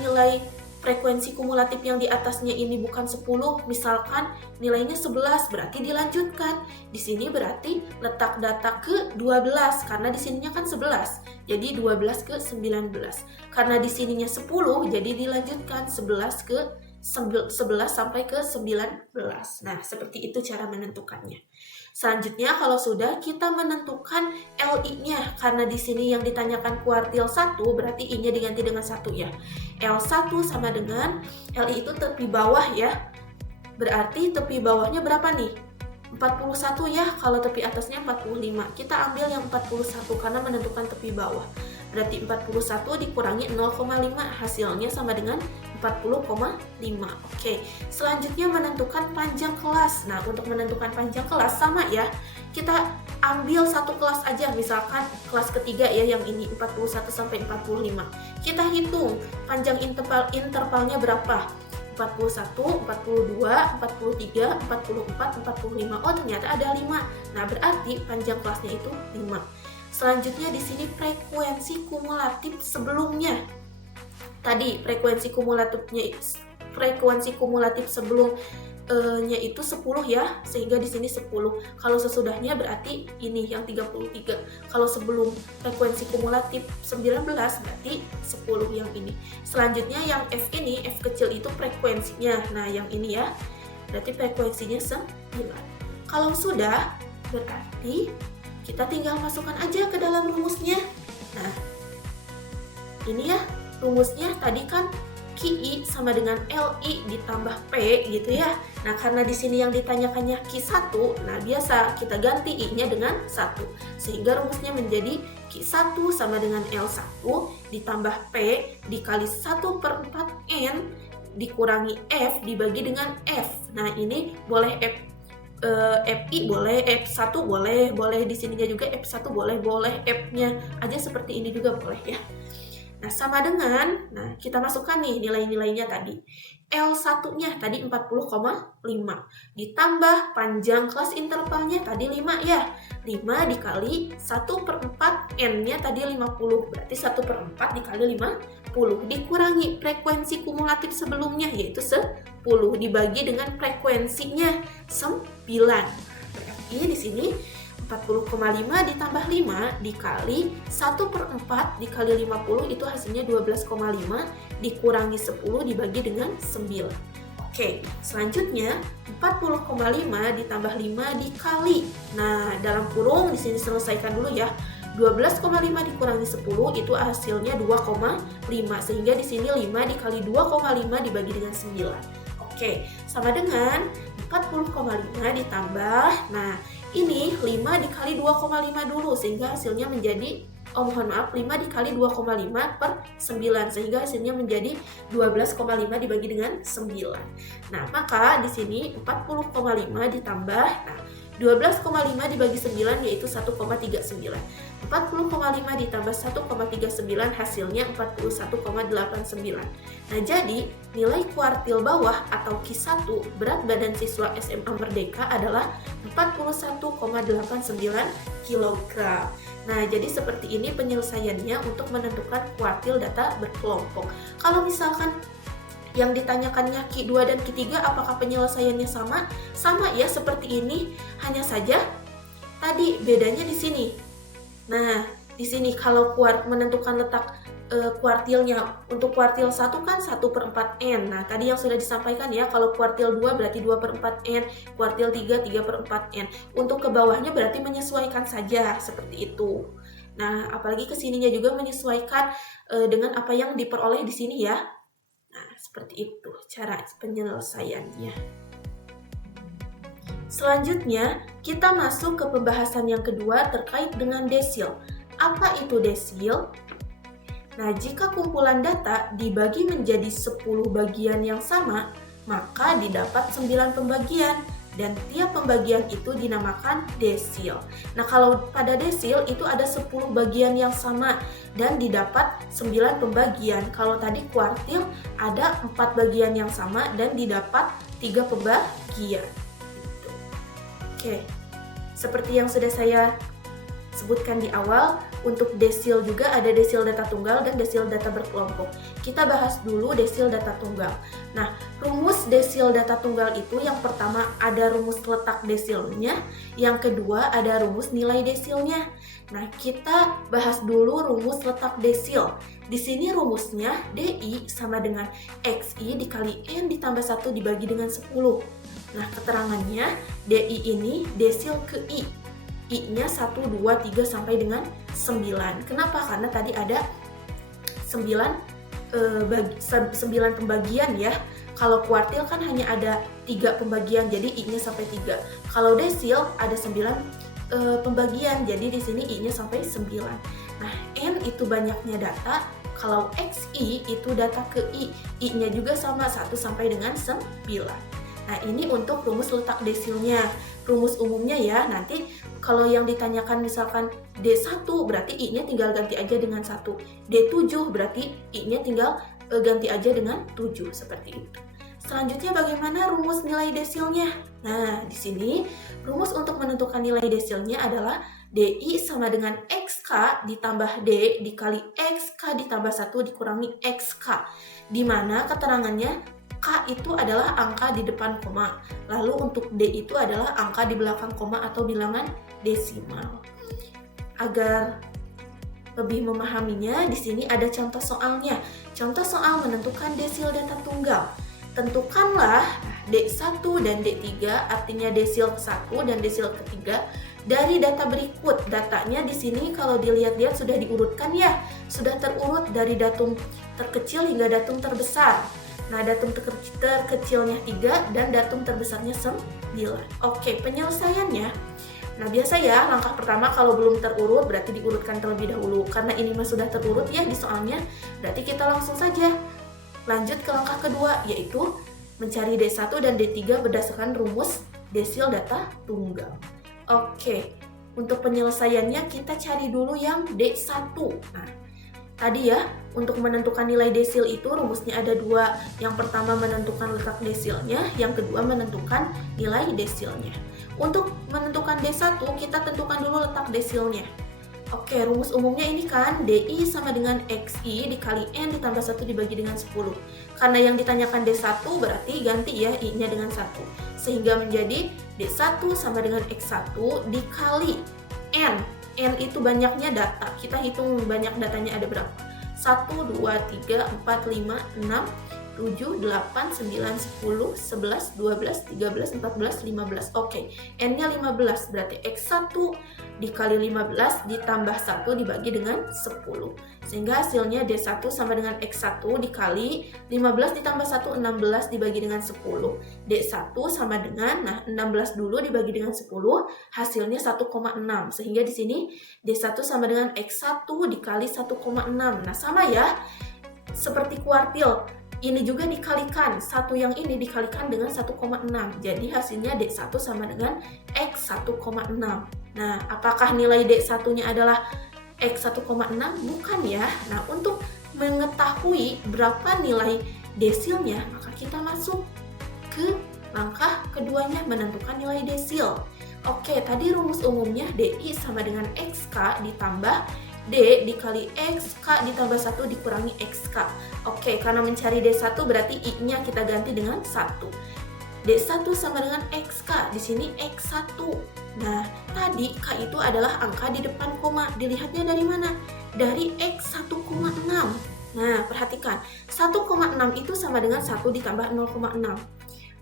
nilai frekuensi kumulatif yang di atasnya ini bukan 10, misalkan nilainya 11, berarti dilanjutkan. Di sini berarti letak data ke 12 karena di sininya kan 11. Jadi 12 ke 19. Karena di sininya 10, jadi dilanjutkan 11 sampai ke 19. Nah, seperti itu cara menentukannya. Selanjutnya kalau sudah kita menentukan LI-nya, karena di sini yang ditanyakan kuartil 1 berarti I-nya diganti dengan 1 ya. L1 sama dengan LI itu tepi bawah ya. Berarti tepi bawahnya berapa nih? 41 ya, kalau tepi atasnya 45. Kita ambil yang 41 karena menentukan tepi bawah. Berarti 41 dikurangi 0,5 hasilnya sama dengan 40,5. Oke, selanjutnya menentukan panjang kelas. Nah, untuk menentukan panjang kelas sama ya. Kita ambil satu kelas aja, misalkan kelas ketiga ya yang ini 41 sampai 45. Kita hitung panjang intervalnya berapa? 41, 42, 43, 44, 45. Oh, ternyata ada 5. Nah, berarti panjang kelasnya itu 5. Selanjutnya di sini frekuensi kumulatif sebelumnya. Tadi frekuensi kumulatif sebelumnya itu 10 ya, sehingga di sini 10. Kalau sesudahnya berarti ini yang 33. Kalau sebelum frekuensi kumulatif 19 berarti 10 yang ini. Selanjutnya yang F ini, F kecil itu frekuensinya. Nah, yang ini ya, berarti frekuensinya 9. Kalau sudah, berarti kita tinggal masukkan aja ke dalam rumusnya. Nah, ini ya rumusnya tadi kan QI sama dengan LI ditambah P gitu ya. Nah, karena di sini yang ditanyakannya Q1, nah biasa kita ganti I-nya dengan 1. Sehingga rumusnya menjadi Q1 sama dengan L1 ditambah P dikali 1/4N dikurangi F dibagi dengan F. Nah, ini boleh F FI boleh, F1 boleh, boleh di sininya juga F1 boleh, F-nya aja seperti ini juga boleh ya. Nah, sama dengan, kita masukkan nih nilai-nilainya tadi. L1-nya tadi 40,5. Ditambah panjang kelas intervalnya tadi 5 ya. 5 dikali 1/4 N-nya tadi 50. Berarti 1/4 dikali 50. Dikurangi frekuensi kumulatif sebelumnya yaitu 10. Dibagi dengan frekuensinya 9. Berarti di sini 40,5 ditambah 5 dikali 1/4 dikali 50 itu hasilnya 12,5 dikurangi 10 dibagi dengan 9. Oke, selanjutnya 40,5 ditambah 5 dikali. Nah, dalam kurung di sini selesaikan dulu ya. 12,5 dikurangi 10 itu hasilnya 2,5 sehingga di sini 5 dikali 2,5 dibagi dengan 9. Oke, sama dengan 40,5 ditambah, nah ini 5 dikali 2,5 dulu sehingga hasilnya menjadi, 5 dikali 2,5 per 9 sehingga hasilnya menjadi 12,5 dibagi dengan 9. Nah, maka di sini 40,5 ditambah, 12,5 dibagi 9 yaitu 1,39. 40,5 ditambah 1,39 hasilnya 41,89. Nah, jadi nilai kuartil bawah atau Q1 berat badan siswa SMA Merdeka adalah 41,89 kg. Nah, jadi seperti ini penyelesaiannya untuk menentukan kuartil data berkelompok. Kalau misalkan yang ditanyakannya Q2 dan Q3 apakah penyelesaiannya sama? Sama ya, seperti ini. Hanya saja tadi bedanya di sini. Nah, di sini kalau menentukan letak kuartilnya, untuk kuartil 1 kan 1/4 N. Nah, tadi yang sudah disampaikan ya, kalau kuartil 2 berarti 2/4 N, kuartil 3 3/4 N. Untuk ke bawahnya berarti menyesuaikan saja seperti itu. Nah, apalagi ke sininya juga menyesuaikan dengan apa yang diperoleh di sini ya. Nah, seperti itu cara penyelesaiannya. Selanjutnya, kita masuk ke pembahasan yang kedua terkait dengan desil. Apa itu desil? Nah, jika kumpulan data dibagi menjadi 10 bagian yang sama, maka didapat 9 pembagian. Dan tiap pembagian itu dinamakan desil. Nah, kalau pada desil itu ada 10 bagian yang sama dan didapat 9 pembagian. Kalau tadi kuartil ada 4 bagian yang sama dan didapat 3 pembagian. Oke, seperti yang sudah saya sebutkan di awal, untuk desil juga ada desil data tunggal dan desil data berkelompok. Kita bahas dulu desil data tunggal. Nah, rumus desil data tunggal itu yang pertama ada rumus letak desilnya, yang kedua ada rumus nilai desilnya. Nah, kita bahas dulu rumus letak desil. Di sini rumusnya DI sama dengan XI dikali N ditambah 1 dibagi dengan 10. Nah, keterangannya DI ini desil ke I. I-nya 1, 2, 3 sampai dengan 9. Kenapa? Karena tadi ada 9 pembagian ya. Kalau kuartil kan hanya ada 3 pembagian, jadi I-nya sampai 3. Kalau desil ada 9 pembagian, jadi di sini I-nya sampai 9. Nah, N itu banyaknya data. Kalau XI itu data ke I. I-nya juga sama 1 sampai dengan 9. Nah, ini untuk rumus letak desilnya. Rumus umumnya ya, nanti kalau yang ditanyakan misalkan D1 berarti I-nya tinggal ganti aja dengan 1. D7 berarti I-nya tinggal ganti aja dengan 7, seperti itu. Selanjutnya bagaimana rumus nilai desilnya? Nah, di sini rumus untuk menentukan nilai desilnya adalah DI sama dengan XK ditambah D dikali XK ditambah 1 dikurangi XK. Di mana keterangannya K itu adalah angka di depan koma. Lalu untuk D itu adalah angka di belakang koma atau bilangan desimal. Agar lebih memahaminya, di sini ada contoh soalnya. Contoh soal menentukan desil data tunggal. Tentukanlah D1 dan D3, artinya desil ke-1 dan desil ke-3 dari data berikut. Datanya di sini kalau dilihat-lihat sudah diurutkan ya. Sudah terurut dari datum terkecil hingga datum terbesar. Nah, datum terkecilnya 3 dan datum terbesarnya 9. Oke, penyelesaiannya. Nah, biasa ya, langkah pertama kalau belum terurut berarti diurutkan terlebih dahulu. Karena ini mah sudah terurut ya di soalnya, berarti kita langsung saja lanjut ke langkah kedua, yaitu mencari D1 dan D3 berdasarkan rumus desil data tunggal. Oke, untuk penyelesaiannya kita cari dulu yang D1. Nah, tadi ya, untuk menentukan nilai desil itu rumusnya ada dua. Yang pertama menentukan letak desilnya, yang kedua menentukan nilai desilnya. Untuk menentukan D1, kita tentukan dulu letak desilnya. Oke, rumus umumnya ini kan DI sama dengan XI dikali N ditambah 1 dibagi dengan 10. Karena yang ditanyakan D1 berarti ganti ya I-nya dengan 1. Sehingga menjadi D1 sama dengan X1 dikali N. N itu banyaknya data. Kita hitung banyak datanya ada berapa. 1, 2, 3, 4, 5, 6, 7, 8, 9, 10, 11, 12, 13, 14, 15. Oke, N-nya 15, berarti X1 dikali 15 ditambah 1 dibagi dengan 10. Sehingga hasilnya D1 sama dengan X1 dikali 15 ditambah 1, 16 dibagi dengan 10. D1 sama dengan, 16 dulu dibagi dengan 10, hasilnya 1,6. Sehingga di sini D1 sama dengan X1 dikali 1,6. Nah, sama ya, seperti kuartil. Ini juga dikalikan, satu yang ini dikalikan dengan 1,6. Jadi hasilnya D1 sama dengan X1,6. Nah, apakah nilai D1-nya adalah X1,6? Bukan ya. Nah, untuk mengetahui berapa nilai desilnya, maka kita masuk ke langkah keduanya, menentukan nilai desil. Oke, tadi rumus umumnya DI sama dengan XK ditambah D dikali XK ditambah 1 dikurangi XK. Oke, karena mencari D1 berarti I-nya kita ganti dengan 1. D1 sama dengan XK, di sini X1. Nah, tadi K itu adalah angka di depan koma. Dilihatnya dari mana? Dari X1,6. Nah, perhatikan. 1,6 itu sama dengan 1 ditambah 0,6.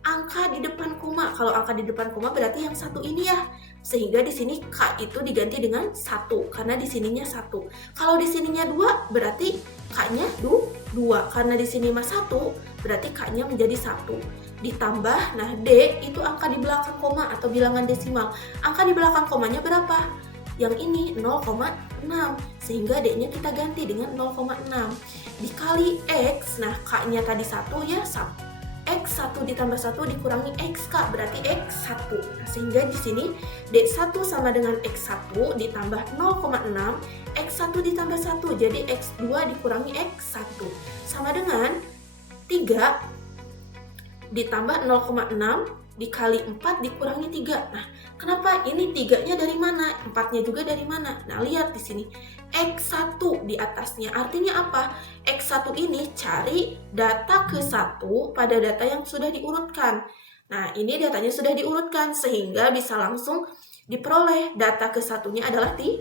Angka di depan koma. Kalau angka di depan koma berarti yang satu ini ya. Sehingga di sini K itu diganti dengan 1 karena di sininya 1. Kalau di sininya 2 berarti K-nya 2. Karena di sini mah 1 berarti K-nya menjadi 1. Ditambah, nah D itu angka di belakang koma atau bilangan desimal. Angka di belakang komanya berapa? Yang ini 0,6. Sehingga D-nya kita ganti dengan 0,6. Dikali X, nah K-nya tadi 1 ya, 1. X1 ditambah 1 dikurangi XK berarti X1. Nah, sehingga di sini D1 sama dengan X1 ditambah 0,6, X1 ditambah 1 jadi X2 dikurangi X1 sama dengan 3 ditambah 0,6 dikali 4 dikurangi 3. Nah, kenapa ini 3-nya dari mana? 4-nya juga dari mana? Nah, lihat di sini. X1 di atasnya. Artinya apa? X1 ini cari data ke-1 pada data yang sudah diurutkan. Nah, ini datanya sudah diurutkan sehingga bisa langsung diperoleh data ke-1-nya adalah 3.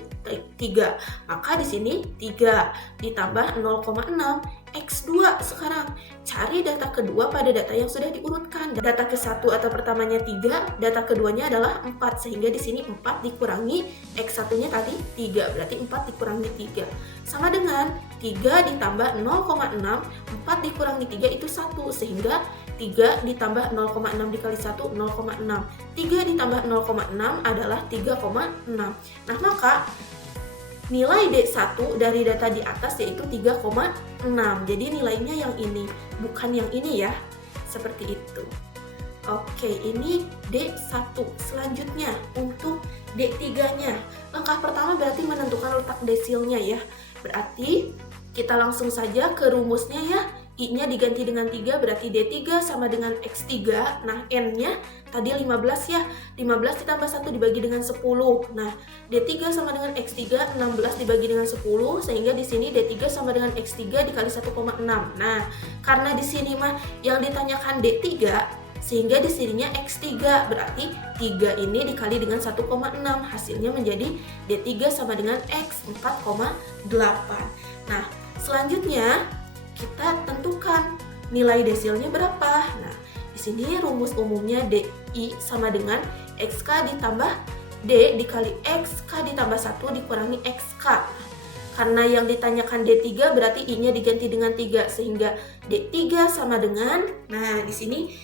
Maka di sini 3 ditambah 0,6 X2 sekarang. Cari data kedua pada data yang sudah diurutkan. Data ke-1 atau pertamanya 3, data keduanya adalah 4. Sehingga di sini 4 dikurangi X1-nya tadi 3. Berarti 4 dikurangi 3. Sama dengan 3 ditambah 0,6, 4 dikurangi 3 itu 1. Sehingga 3 ditambah 0,6 dikali 1, 0,6. 3 ditambah 0,6 adalah 3,6. Nah, maka nilai D1 dari data di atas yaitu 3,6. Jadi nilainya yang ini, bukan yang ini ya. Seperti itu. Oke, ini D1. Selanjutnya untuk D3-nya. Langkah pertama berarti menentukan letak desilnya ya. Berarti kita langsung saja ke rumusnya ya. I-nya diganti dengan 3 berarti D3 sama dengan X3. Nah, N-nya tadi 15 ya. 15 ditambah 1 dibagi dengan 10. Nah, D3 sama dengan X3, 16 dibagi dengan 10. Sehingga di sini D3 sama dengan X3 dikali 1,6. Nah, karena di sini mah yang ditanyakan D3, sehingga di sininya X3. Berarti 3 ini dikali dengan 1,6. Hasilnya menjadi D3 sama dengan X4,8. Nah, selanjutnya kita tentukan nilai desilnya berapa. Nah, di sini rumus umumnya DI sama dengan XK ditambah D dikali XK ditambah 1 dikurangi XK. Karena yang ditanyakan D3 berarti I-nya diganti dengan 3 sehingga D3 sama dengan, nah di sini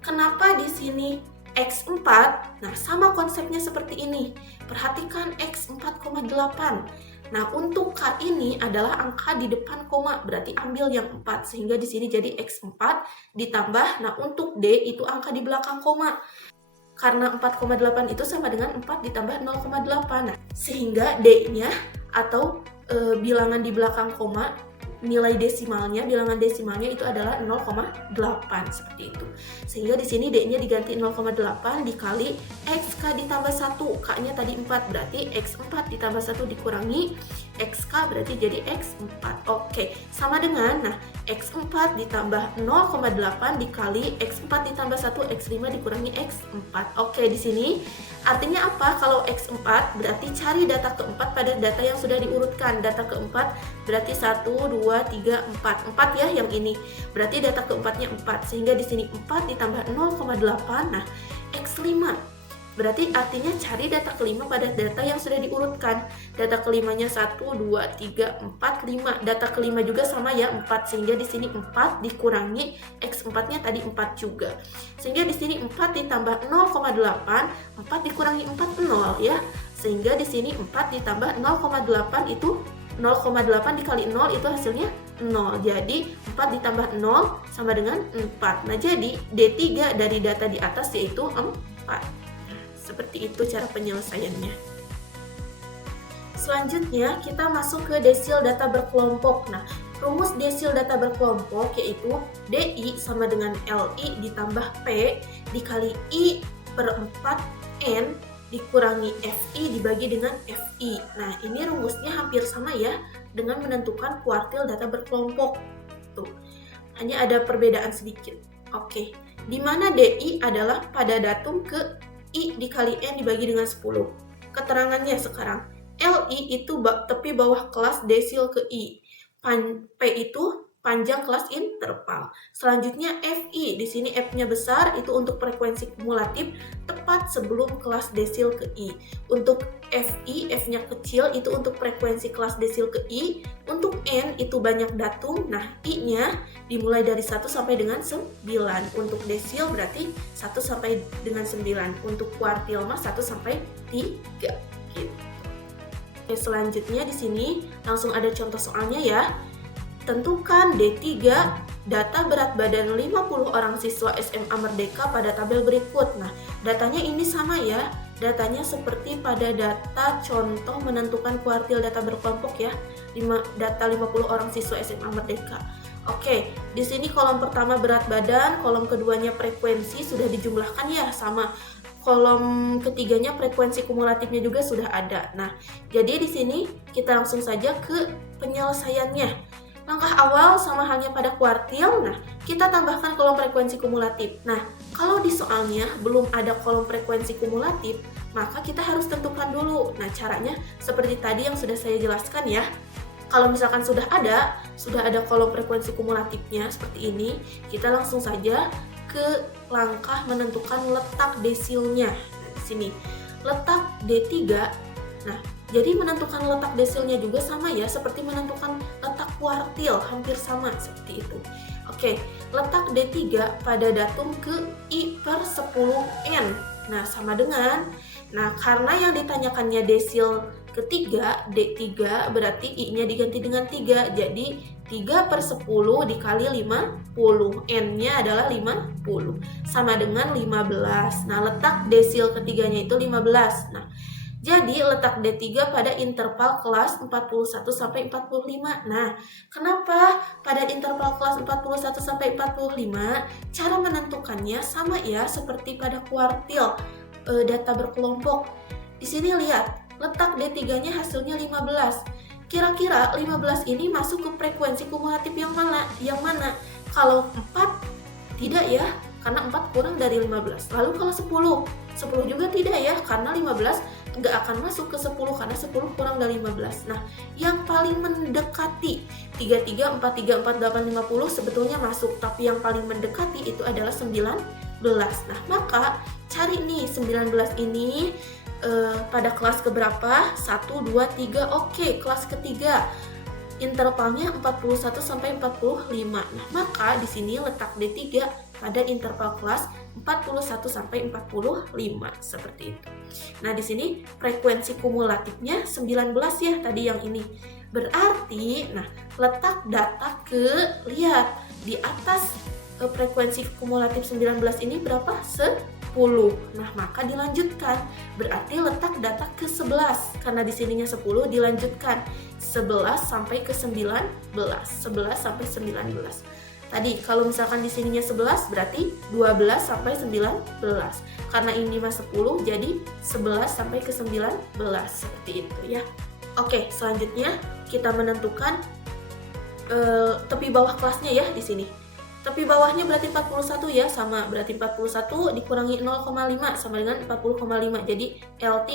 kenapa di sini X4? Nah, sama konsepnya seperti ini. Perhatikan X4,8. Nah, untuk K ini adalah angka di depan koma, berarti ambil yang 4 sehingga di sini jadi X4 ditambah, nah untuk D itu angka di belakang koma. karena 4,8 itu sama dengan 4 ditambah 0,8. Nah, sehingga D-nya atau bilangan di belakang koma, nilai desimalnya, bilangan desimalnya itu adalah 0,8 seperti itu. Sehingga di sini D-nya diganti 0,8 dikali XK ditambah 1. K-nya tadi 4, berarti X4 ditambah 1 dikurangi XK berarti jadi X4. Oke, sama dengan X4 ditambah 0,8 dikali X4 ditambah 1 X5 dikurangi X4. Oke, di sini artinya apa? Kalau X4 berarti cari data keempat pada data yang sudah diurutkan. Data keempat berarti 1, 2, 3, 4. 4 ya yang ini. Berarti data keempatnya 4. Sehingga di sini 4 ditambah 0,8. Nah, X5. Berarti artinya cari data kelima pada data yang sudah diurutkan. Data kelimanya 1, 2, 3, 4, 5. Data kelima juga sama ya 4. Sehingga di sini 4 dikurangi X4-nya tadi 4 juga. Sehingga di sini 4 ditambah 0,8, 4 dikurangi 4 0 ya. Sehingga di sini 4 ditambah 0,8 itu 0,8 dikali 0 itu hasilnya 0. Jadi 4 ditambah 0 sama dengan 4. Nah, jadi D3 dari data di atas yaitu 4. Seperti itu cara penyelesaiannya. Selanjutnya kita masuk ke desil data berkelompok. Nah, rumus desil data berkelompok yaitu DI sama dengan LI ditambah P dikali I per 4N dikurangi FI dibagi dengan FI. Nah, ini rumusnya hampir sama ya dengan menentukan kuartil data berkelompok. Tuh, hanya ada perbedaan sedikit. Oke, di mana DI adalah pada datum ke I dikali N dibagi dengan 10. Keterangannya sekarang, LI itu tepi bawah kelas desil ke I. P itu panjang kelas interval. Selanjutnya FI, di sini F-nya besar, itu untuk frekuensi kumulatif tepat sebelum kelas desil ke I. Untuk FI, F-nya kecil, itu untuk frekuensi kelas desil ke I. Untuk N, itu banyak datum. Nah, I-nya dimulai dari 1 sampai dengan 9. Untuk desil berarti 1 sampai dengan 9. Untuk kuartil mah 1 sampai 3. Gitu. Oke, selanjutnya di sini langsung ada contoh soalnya ya. Tentukan D3 data berat badan 50 orang siswa SMA Merdeka pada tabel berikut. Nah, datanya ini sama ya. Datanya seperti pada data contoh menentukan kuartil data berkelompok ya. Data 50 orang siswa SMA Merdeka. Oke, di sini kolom pertama berat badan, kolom keduanya frekuensi sudah dijumlahkan ya sama. Kolom ketiganya frekuensi kumulatifnya juga sudah ada. Nah, jadi di sini kita langsung saja ke penyelesaiannya. Langkah awal sama halnya pada kuartil, nah kita tambahkan kolom frekuensi kumulatif. Nah, kalau di soalnya belum ada kolom frekuensi kumulatif, maka kita harus tentukan dulu. Nah, caranya seperti tadi yang sudah saya jelaskan ya. Kalau misalkan sudah ada kolom frekuensi kumulatifnya seperti ini, kita langsung saja ke langkah menentukan letak desilnya. Nah, di sini letak D3. Nah, jadi menentukan letak desilnya juga sama ya, seperti menentukan letak kuartil, hampir sama seperti itu. Oke, letak D3 pada datum ke I per 10N. Nah, sama dengan, karena yang ditanyakannya desil ketiga, D3, berarti I-nya diganti dengan 3. Jadi, 3 per 10 dikali 50. N-nya adalah 50. Sama dengan 15. Nah, letak desil ketiganya itu 15. Nah, jadi letak D3 pada interval kelas 41 sampai 45. Nah, kenapa pada interval kelas 41 sampai 45? Cara menentukannya sama ya seperti pada kuartil data berkelompok. Di sini lihat, letak D3-nya hasilnya 15. Kira-kira 15 ini masuk ke frekuensi kumulatif yang mana? Kalau 4 tidak ya, karena 4 kurang dari 15. Lalu kalau 10 juga tidak ya, karena 15 nggak akan masuk ke 10 karena 10 kurang dari 15. Nah, yang paling mendekati 33, 43, 48, 50 sebetulnya masuk, tapi yang paling mendekati itu adalah 19. Nah, maka cari nih 19 ini pada kelas keberapa? 1, 2, 3. Oke, kelas ketiga. Intervalnya 41 sampai 45. Nah, maka di sini letak D3 pada interval kelas 41 sampai 45 seperti itu. Nah, di sini frekuensi kumulatifnya 19 ya tadi yang ini. Berarti, letak data lihat di atas frekuensi kumulatif 19 ini berapa? 10. 10. Nah, maka dilanjutkan. Berarti letak data ke 11. Karena di sininya 10 dilanjutkan. 11 sampai ke 19. 11 sampai 19. Tadi kalau misalkan di sininya 11 berarti 12 sampai 19. Karena ini mah 10 jadi 11 sampai ke 19 seperti itu ya. Oke, selanjutnya kita menentukan tepi bawah kelasnya ya di sini. Tepi bawahnya berarti 41 ya, sama berarti 41 dikurangi 0,5 sama dengan 40,5. Jadi L3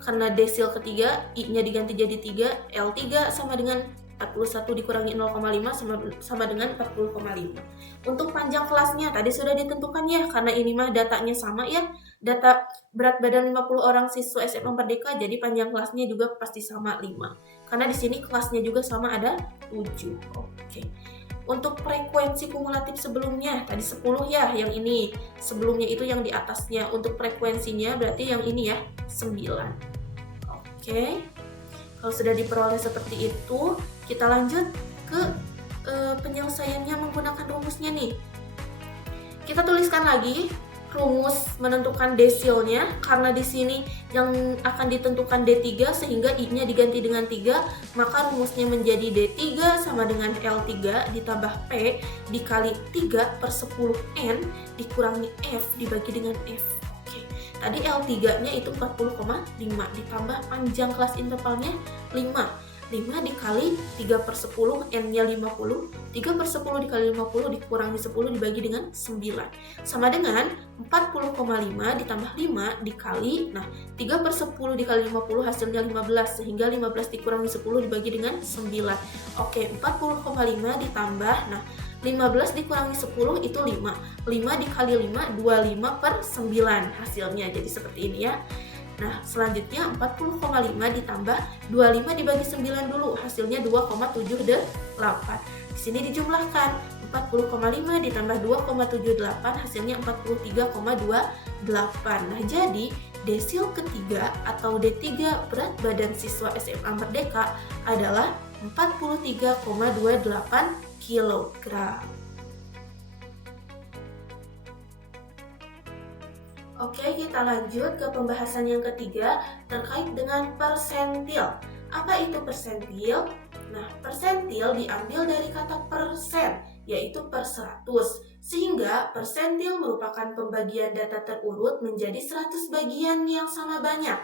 karena desil ketiga, I-nya diganti jadi 3, L3 sama dengan 41 dikurangi 0,5 sama dengan 40,5. Untuk panjang kelasnya tadi sudah ditentukan ya, karena ini mah datanya sama ya. Data berat badan 50 orang siswa SMA Merdeka, jadi panjang kelasnya juga pasti sama 5. Karena di sini kelasnya juga sama ada 7. Oke. Untuk frekuensi kumulatif sebelumnya, tadi 10 ya, yang ini. Sebelumnya itu yang di atasnya. Untuk frekuensinya berarti yang ini ya, 9. Oke. Kalau sudah diperoleh seperti itu, kita lanjut ke penyelesaiannya menggunakan rumusnya nih. Kita tuliskan lagi rumus menentukan desilnya, karena di sini yang akan ditentukan D3 sehingga I-nya diganti dengan 3, maka rumusnya menjadi D3 sama dengan L3 ditambah P dikali 3 per 10N dikurangi F dibagi dengan F. Oke. Tadi L3-nya itu 40,5 ditambah panjang kelas intervalnya 5. 5 dikali 3 per 10, N-nya 50, 3 per 10 dikali 50 dikurangi 10 dibagi dengan 9. Sama dengan 40,5 ditambah 5 dikali, nah 3 per 10 dikali 50 hasilnya 15, sehingga 15 dikurangi 10 dibagi dengan 9. Oke, 40,5 ditambah, nah 15 dikurangi 10 itu 5. 5 dikali 5, 25 per 9 hasilnya, jadi seperti ini ya. Nah, selanjutnya 40,5 ditambah 25 dibagi 9 dulu, hasilnya 2,78. Di sini dijumlahkan 40,5 ditambah 2,78 hasilnya 43,28. Nah, jadi desil ketiga atau D3 berat badan siswa SMA Merdeka adalah 43,28 kg. Oke, kita lanjut ke pembahasan yang ketiga terkait dengan persentil. Apa itu persentil? Nah, persentil diambil dari kata persen, yaitu per 100. Sehingga persentil merupakan pembagian data terurut menjadi 100 bagian yang sama banyak.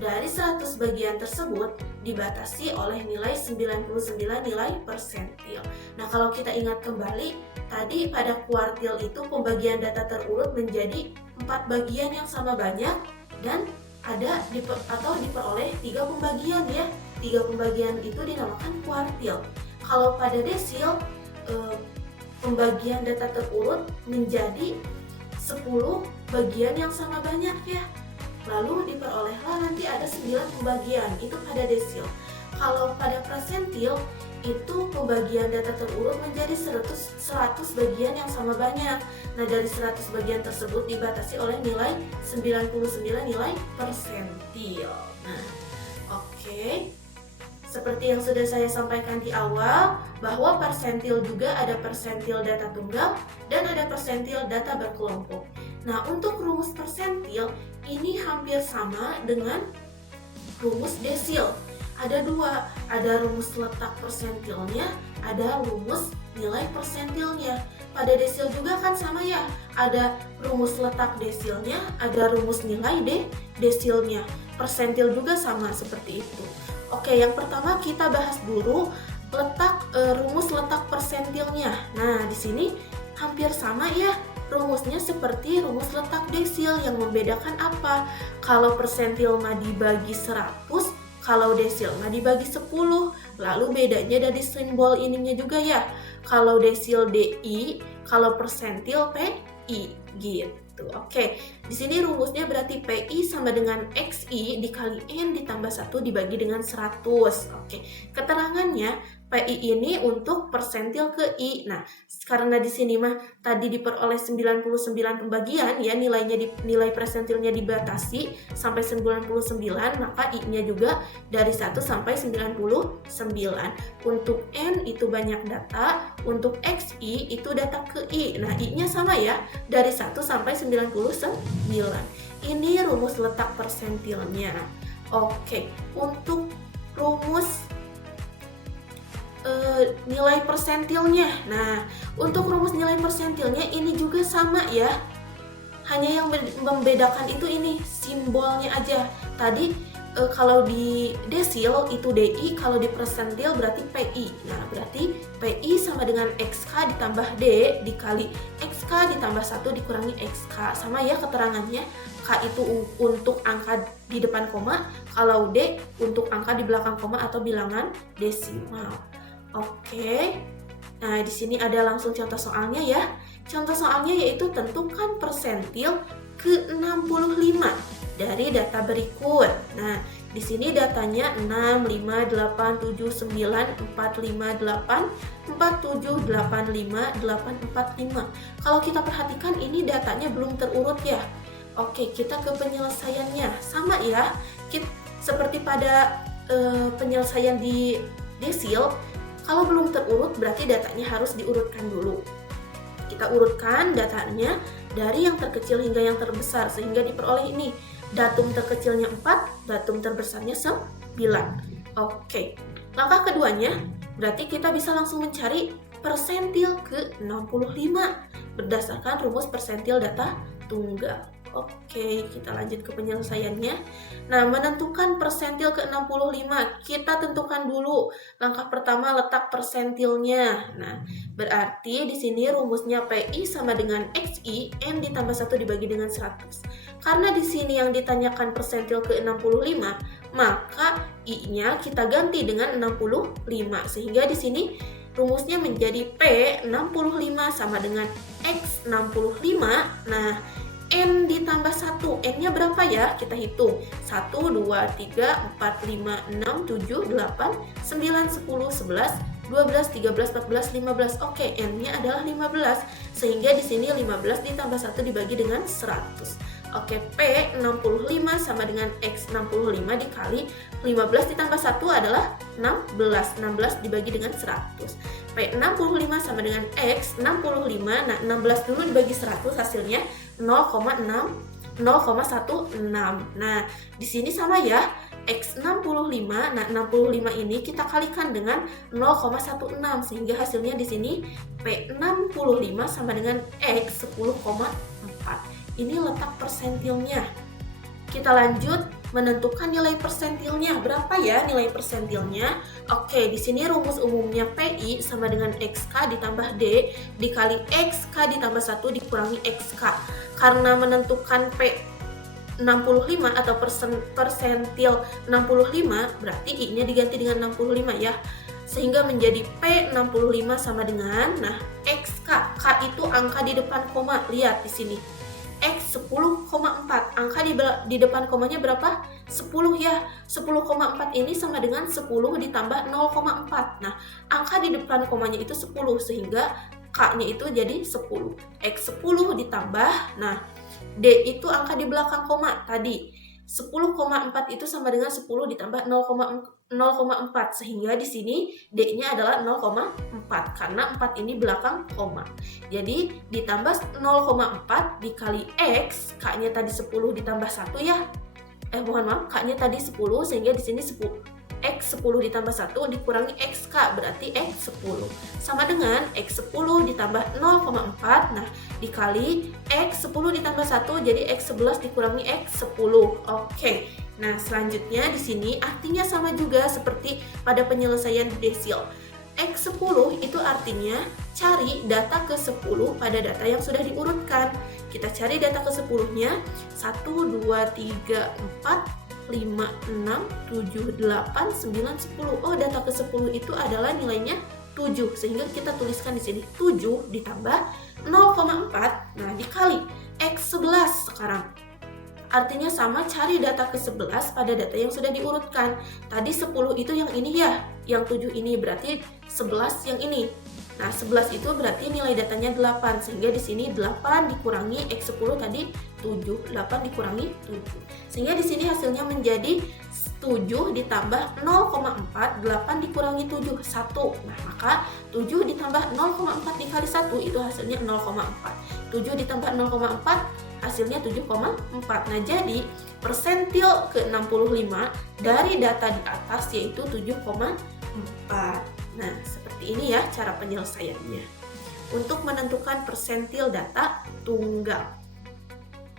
Dari 100 bagian tersebut dibatasi oleh nilai 99 nilai persentil. Nah, kalau kita ingat kembali, tadi pada kuartil itu pembagian data terurut menjadi 4 bagian yang sama banyak dan ada diperoleh 3 pembagian ya. 3 pembagian itu dinamakan kuartil. Kalau pada desil, pembagian data terurut menjadi 10 bagian yang sama banyak ya. Lalu diperolehlah nanti ada 9 pembagian, itu pada desil. Kalau pada persentil, itu pembagian data terurut menjadi 100 bagian yang sama banyak. Nah, dari 100 bagian tersebut dibatasi oleh nilai 99 nilai persentil. Nah, oke. Seperti yang sudah saya sampaikan di awal, bahwa persentil juga ada persentil data tunggal dan ada persentil data berkelompok. Nah, untuk rumus persentil ini hampir sama dengan rumus desil. Ada 2, ada rumus letak persentilnya, ada rumus nilai persentilnya. Pada desil juga kan sama ya, ada rumus letak desilnya, ada rumus nilai desilnya. Persentil juga sama seperti itu. Oke, yang pertama kita bahas dulu rumus letak persentilnya. Nah, di sini hampir sama ya. Rumusnya seperti rumus letak desil. Yang membedakan apa? Kalau persentil mah dibagi 100, kalau desil mah dibagi 10. Lalu bedanya dari simbol ininya juga ya. Kalau desil DI, kalau persentil PI gitu. Oke, di sini rumusnya berarti PI sama dengan XI dikali N ditambah 1 dibagi dengan 100. Oke, keterangannya PI ini untuk persentil ke I. Nah, karena di sini mah tadi diperoleh 99 pembagian ya, nilai persentilnya dibatasi sampai 99, maka I-nya juga dari 1 sampai 99. Untuk N itu banyak data, untuk XI itu data ke I. Nah, I-nya sama ya, dari 1 sampai 99. Ini rumus letak persentilnya. Oke, untuk rumus nilai persentilnya. Nah, untuk rumus nilai persentilnya ini juga sama ya. Hanya yang membedakan itu ini simbolnya aja. Tadi kalau di desil itu DI, kalau di persentil berarti PI. Nah, berarti PI sama dengan XK ditambah D dikali XK ditambah 1 dikurangi XK. Sama ya keterangannya. K itu untuk angka di depan koma, kalau D untuk angka di belakang koma atau bilangan desimal. Oke. Nah, di sini ada langsung contoh soalnya ya. Contoh soalnya yaitu tentukan persentil ke-65 dari data berikut. Nah, di sini datanya 6, 5, 8, 7, 9, 4, 5, 8, 4, 7, 8, 5, 8, 4, 5. Kalau kita perhatikan ini datanya belum terurut ya. Oke, kita ke penyelesaiannya. Sama ya, seperti pada penyelesaian di desil, kalau belum terurut berarti datanya harus diurutkan dulu. Kita urutkan datanya dari yang terkecil hingga yang terbesar sehingga diperoleh ini. Datum terkecilnya 4, datum terbesarnya 9. Oke. Langkah keduanya berarti kita bisa langsung mencari persentil ke-65 berdasarkan rumus persentil data tunggal. Oke, kita lanjut ke penyelesaiannya. Nah, menentukan persentil ke-65, kita tentukan dulu. Langkah pertama letak persentilnya. Nah, berarti di sini rumusnya PI sama dengan XI, N ditambah 1 dibagi dengan 100. Karena di sini yang ditanyakan persentil ke-65, maka I-nya kita ganti dengan 65. Sehingga di sini rumusnya menjadi P65 sama dengan X65. Nah, N ditambah 1, N-nya berapa ya? Kita hitung. 1, 2, 3, 4, 5, 6, 7, 8, 9, 10, 11, 12, 13, 14, 15. Oke, N-nya adalah 15. Sehingga di sini 15 ditambah 1 dibagi dengan 100. Oke, P65 sama dengan X65 dikali 15 ditambah 1 adalah 16. 16 dibagi dengan 100. P65 sama dengan X65. Nah, 16 dulu dibagi 100 hasilnya 0,16. Nah, di sini sama ya. X65. Nah, 65 ini kita kalikan dengan 0,16 sehingga hasilnya di sini P65 sama dengan X 10,4. Ini letak persentilnya. Kita lanjut menentukan nilai persentilnya. Berapa ya nilai persentilnya? Oke, di sini rumus umumnya PI sama dengan XK ditambah D dikali XK ditambah 1 dikurangi XK. Karena menentukan P65 atau persentil 65, berarti I-nya diganti dengan 65 ya. Sehingga menjadi P65 sama dengan, nah, XK. K itu angka di depan koma. Lihat di sini. X 10,4. Angka di depan komanya berapa? 10 ya. 10,4 ini sama dengan 10 ditambah 0,4. Nah, angka di depan komanya itu 10 sehingga K-nya itu jadi 10. X 10 ditambah, nah, D itu angka di belakang koma tadi. 10,4 itu sama dengan 10 ditambah 0,4 sehingga di sini D-nya adalah 0,4 karena 4 ini belakang koma. Jadi ditambah 0,4 dikali X, K-nya tadi 10 ditambah 1 ya. K-nya tadi 10 sehingga di sini 10. X 10 ditambah 1 dikurangi XK berarti X 10 sama dengan X 10 ditambah 0,4. Nah, dikali X 10 ditambah 1 jadi X 11 dikurangi X 10. Oke. Nah, selanjutnya di sini artinya sama juga seperti pada penyelesaian desil. X 10 itu artinya cari data ke-10 pada data yang sudah diurutkan. Kita cari data ke-10-nya 1, 2, 3, 4, 5, 6, 7, 8, 9, 10. Oh, data ke-10 itu adalah nilainya 7. Sehingga kita tuliskan di sini 7 ditambah 0,4. Nah, dikali X11 sekarang. Artinya sama, cari data ke-11 pada data yang sudah diurutkan. Tadi 10 itu yang ini ya, yang 7 ini, berarti 11 yang ini. Nah, 11 itu berarti nilai datanya 8, sehingga di sini 8 dikurangi X10 tadi 7, 8 dikurangi 7. Sehingga di sini hasilnya menjadi 7 ditambah 0,4, 8 dikurangi 7, 1. Nah, maka 7 ditambah 0,4 dikali 1 itu hasilnya 0,4. 7 ditambah 0,4 hasilnya 7,4. Nah, jadi persentil ke-65 dari data di atas yaitu 7,4. Nah, seperti ini ya cara penyelesaiannya untuk menentukan persentil data tunggal.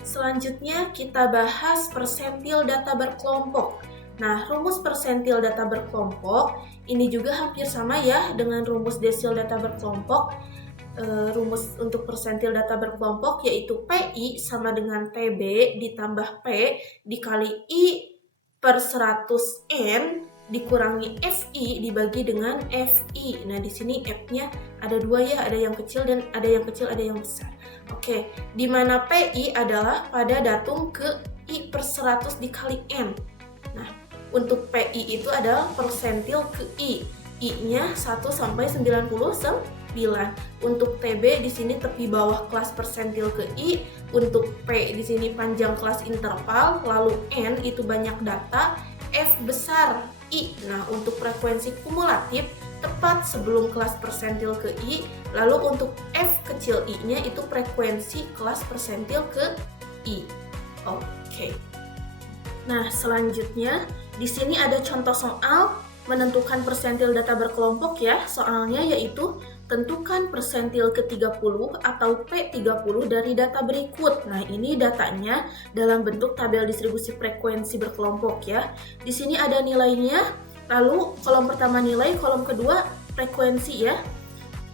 Selanjutnya kita bahas persentil data berkelompok. Nah, rumus persentil data berkelompok ini juga hampir sama ya dengan rumus desil data berkelompok. Rumus untuk persentil data berkelompok yaitu PI sama dengan PB ditambah P dikali I per 100N dikurangi FI dibagi dengan FI. Nah, di sini F-nya ada dua ya, ada yang kecil dan ada yang kecil, ada yang besar. Oke, di mana PI adalah pada datum ke I per 100 dikali N. Nah, untuk PI itu adalah persentil ke I. I-nya 1 sampai 99. Untuk TB di sini tepi bawah kelas persentil ke I. Untuk P di sini panjang kelas interval, lalu N itu banyak data, F besar I. Nah, untuk frekuensi kumulatif tepat sebelum kelas persentil ke I, lalu untuk F kecil I-nya itu frekuensi kelas persentil ke I. Oke. Nah, selanjutnya di sini ada contoh soal menentukan persentil data berkelompok ya. Soalnya yaitu tentukan persentil ke-30 atau P30 dari data berikut. Nah, ini datanya dalam bentuk tabel distribusi frekuensi berkelompok ya. Di sini ada nilainya, lalu kolom pertama nilai, kolom kedua frekuensi ya.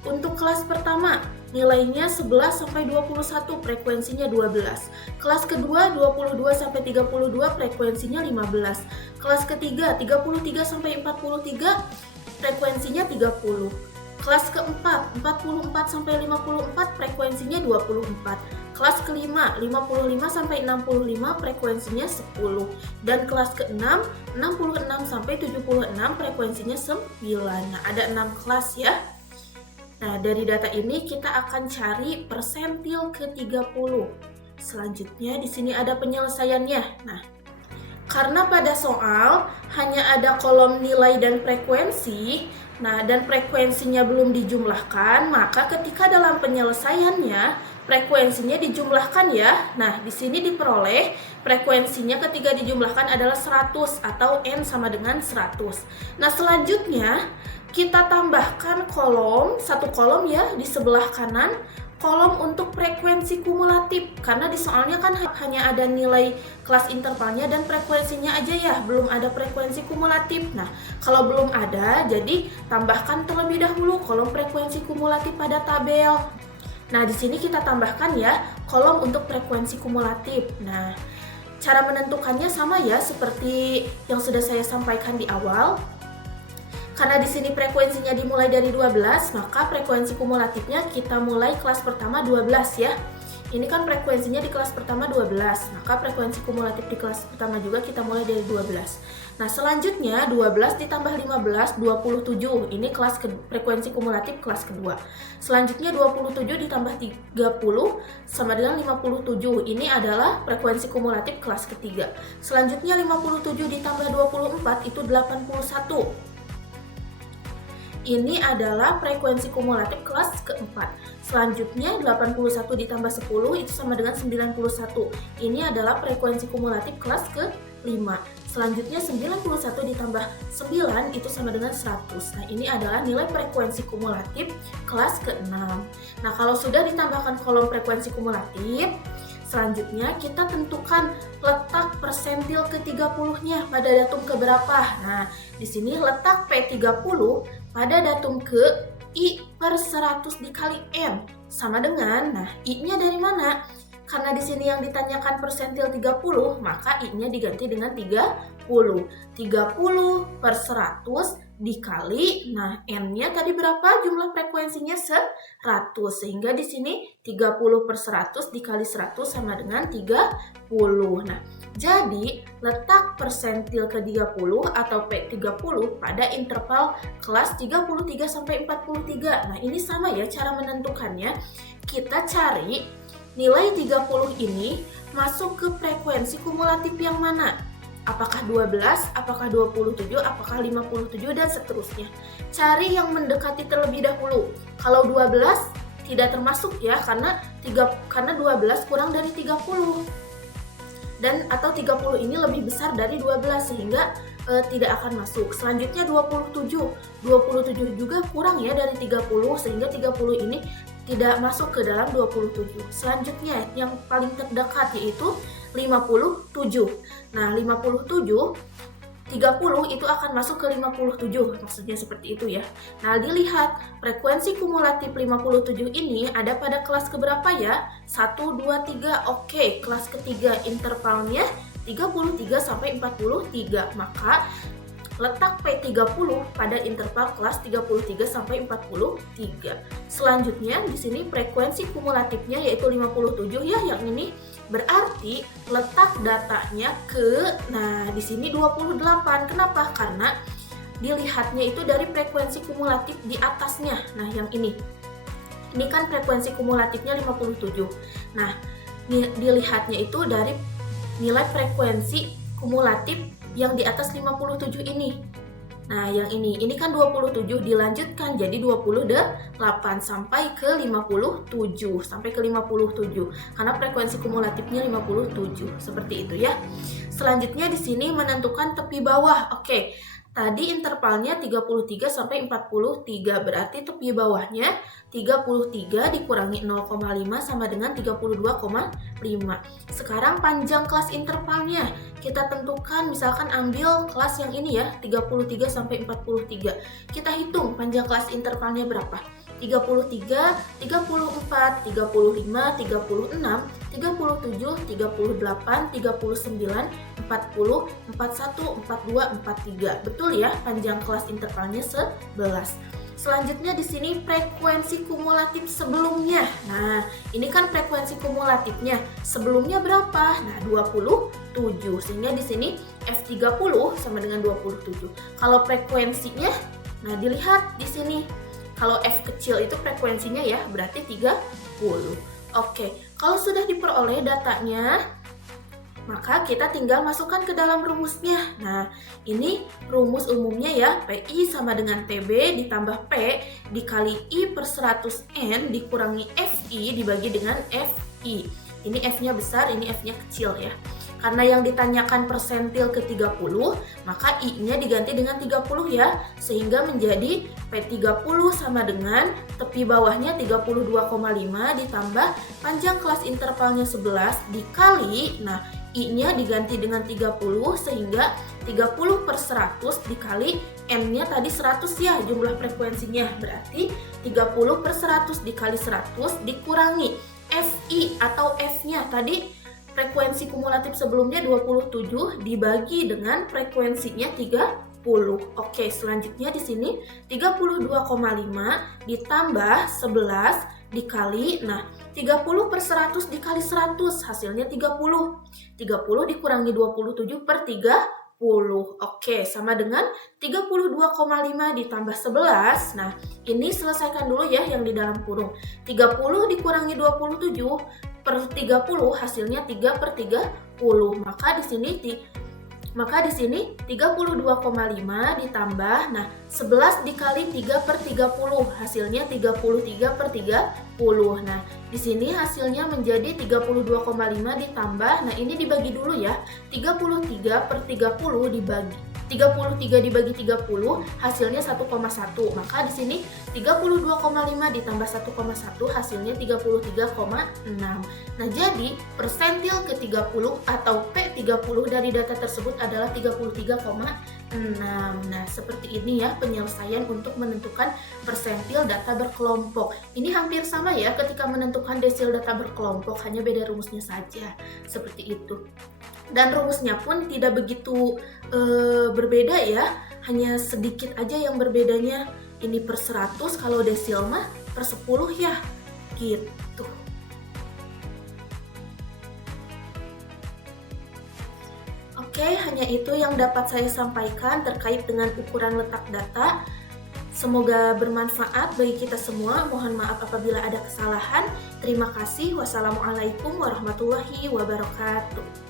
Untuk kelas pertama, nilainya 11 sampai 21, frekuensinya 12. Kelas kedua 22 sampai 32, frekuensinya 15. Kelas ketiga 33 sampai 43, frekuensinya 30. Kelas keempat 44 sampai 54, frekuensinya 24. Kelas kelima 55 sampai 65, frekuensinya 10. Dan kelas keenam 66 sampai 76, frekuensinya 9. Nah, ada 6 kelas ya. Nah, dari data ini kita akan cari persentil ke-30. Selanjutnya di sini ada penyelesaiannya. Nah, karena pada soal hanya ada kolom nilai dan frekuensi, nah dan frekuensinya belum dijumlahkan, maka ketika dalam penyelesaiannya frekuensinya dijumlahkan ya. Nah, di sini diperoleh frekuensinya ketika dijumlahkan adalah 100 atau N sama dengan 100. Nah, selanjutnya kita tambahkan satu kolom ya di sebelah kanan, kolom untuk frekuensi kumulatif, karena di soalnya kan hanya ada nilai kelas intervalnya dan frekuensinya aja ya, belum ada frekuensi kumulatif. Nah, kalau belum ada, jadi tambahkan terlebih dahulu kolom frekuensi kumulatif pada tabel. Nah, di sini kita tambahkan ya kolom untuk frekuensi kumulatif. Nah, cara menentukannya sama ya seperti yang sudah saya sampaikan di awal. Karena di sini frekuensinya dimulai dari 12, maka frekuensi kumulatifnya kita mulai kelas pertama 12 ya. Ini kan frekuensinya di kelas pertama 12, maka frekuensi kumulatif di kelas pertama juga kita mulai dari 12. Nah, selanjutnya 12 ditambah 15, 27. Ini frekuensi kumulatif kelas kedua. Selanjutnya 27 ditambah 30 sama dengan 57. Ini adalah frekuensi kumulatif kelas ketiga. Selanjutnya 57 ditambah 24 itu 81. Ini adalah frekuensi kumulatif kelas keempat. Selanjutnya 81 ditambah 10 itu sama dengan 91. Ini adalah frekuensi kumulatif kelas ke-5. Selanjutnya 91 ditambah 9 itu sama dengan 100. Nah, ini adalah nilai frekuensi kumulatif kelas ke-6. Nah, kalau sudah ditambahkan kolom frekuensi kumulatif, selanjutnya kita tentukan letak persentil ke-30-nya pada datum keberapa. Nah, di sini letak P30 pada datum ke I per 100 dikali N sama dengan, nah I-nya dari mana? Karena di sini yang ditanyakan persentil 30, maka I-nya diganti dengan 30. 30 per 100 dikali, nah N-nya tadi berapa? Jumlah frekuensinya 100, sehingga di sini 30 per 100 dikali 100 sama dengan 30. Nah, jadi letak persentil ke-30 atau P30 pada interval kelas 33 sampai 43. Nah, ini sama ya cara menentukannya. Kita cari nilai 30 ini masuk ke frekuensi kumulatif yang mana? Apakah 12, apakah 27, apakah 57, dan seterusnya. Cari yang mendekati terlebih dahulu. Kalau 12 tidak termasuk ya, karena 12 kurang dari 30. Dan atau 30 ini lebih besar dari 12 sehingga tidak akan masuk. Selanjutnya 27. 27 juga kurang ya dari 30 sehingga 30 ini tidak masuk ke dalam 27. Selanjutnya yang paling terdekat yaitu 57. Nah, 57 30 itu akan masuk ke 57, maksudnya seperti itu ya. Nah, dilihat frekuensi kumulatif 57 ini ada pada kelas keberapa ya? 1, 2, 3, oke, kelas ketiga, intervalnya 33 sampai 43. Maka letak P30 pada interval kelas 33 sampai 43. Selanjutnya di sini frekuensi kumulatifnya yaitu 57 ya, yang ini berarti letak datanya nah di sini 28. Kenapa? Karena dilihatnya itu dari frekuensi kumulatif di atasnya. Nah, yang ini kan frekuensi kumulatifnya 57. Nah, dilihatnya itu dari nilai frekuensi kumulatif yang di atas 57 ini. Nah, yang ini kan 27 dilanjutkan jadi 28 sampai ke 57, karena frekuensi kumulatifnya 57. Seperti itu ya. Selanjutnya di sini menentukan tepi bawah. Oke. Tadi intervalnya 33 sampai 43, berarti tepi bawahnya 33 dikurangi 0,5 sama dengan 32,5. Sekarang panjang kelas intervalnya kita tentukan, misalkan ambil kelas yang ini ya, 33 sampai 43. Kita hitung panjang kelas intervalnya berapa? 33, 34, 35, 36, 37, 38, 39, 40, 41, 42, 43. Betul ya, panjang kelas intervalnya 11. Selanjutnya di sini frekuensi kumulatif sebelumnya. Nah, ini kan frekuensi kumulatifnya. Sebelumnya berapa? Nah, 27. Sehingga di sini F30 sama dengan 27. Kalau frekuensinya, nah dilihat di sini. Kalau F kecil itu frekuensinya ya, berarti 30. Oke, kalau sudah diperoleh datanya, maka kita tinggal masukkan ke dalam rumusnya. Nah, ini rumus umumnya ya, PI sama dengan TB ditambah P dikali I per 100N dikurangi FI dibagi dengan FI. Ini F-nya besar, ini F-nya kecil ya. Karena yang ditanyakan persentil ke 30, maka I-nya diganti dengan 30 ya. Sehingga menjadi P30 sama dengan tepi bawahnya 32,5 ditambah panjang kelas intervalnya 11 dikali, nah I-nya diganti dengan 30 sehingga 30 per 100 dikali N-nya tadi 100 ya jumlah frekuensinya. Berarti 30 per 100 dikali 100 dikurangi FI atau F-nya tadi frekuensi kumulatif sebelumnya 27 dibagi dengan frekuensinya 30. Oke, selanjutnya di sini 32,5 ditambah 11 dikali, nah 30 per 100 dikali 100 hasilnya 30. 30 dikurangi 27 per 30. Oke, sama dengan 32,5 ditambah 11. Nah, ini selesaikan dulu ya yang di dalam kurung. 30 dikurangi 27 per 30 hasilnya 3 per 30. Maka di sini 32,5 ditambah, nah 11 dikali 3 per 30 hasilnya 33 per 30. Nah, di sini hasilnya menjadi 32,5 ditambah, nah ini dibagi dulu ya. 33 per 30 dibagi 30 hasilnya 1,1. Maka di sini 32,5 ditambah 1,1 hasilnya 33,6. Nah, jadi persentil ke-30 atau P30 dari data tersebut adalah 33,6. Nah, seperti ini ya penyelesaian untuk menentukan persentil data berkelompok. Ini hampir sama ya ketika menentukan desil data berkelompok, hanya beda rumusnya saja. Seperti itu. Dan rumusnya pun tidak begitu berbeda ya, hanya sedikit aja yang berbedanya. Ini per 100, kalau desil mah per 10 ya, gitu. Oke, hanya itu yang dapat saya sampaikan terkait dengan ukuran letak data. Semoga bermanfaat bagi kita semua. Mohon maaf apabila ada kesalahan. Terima kasih. Wassalamualaikum warahmatullahi wabarakatuh.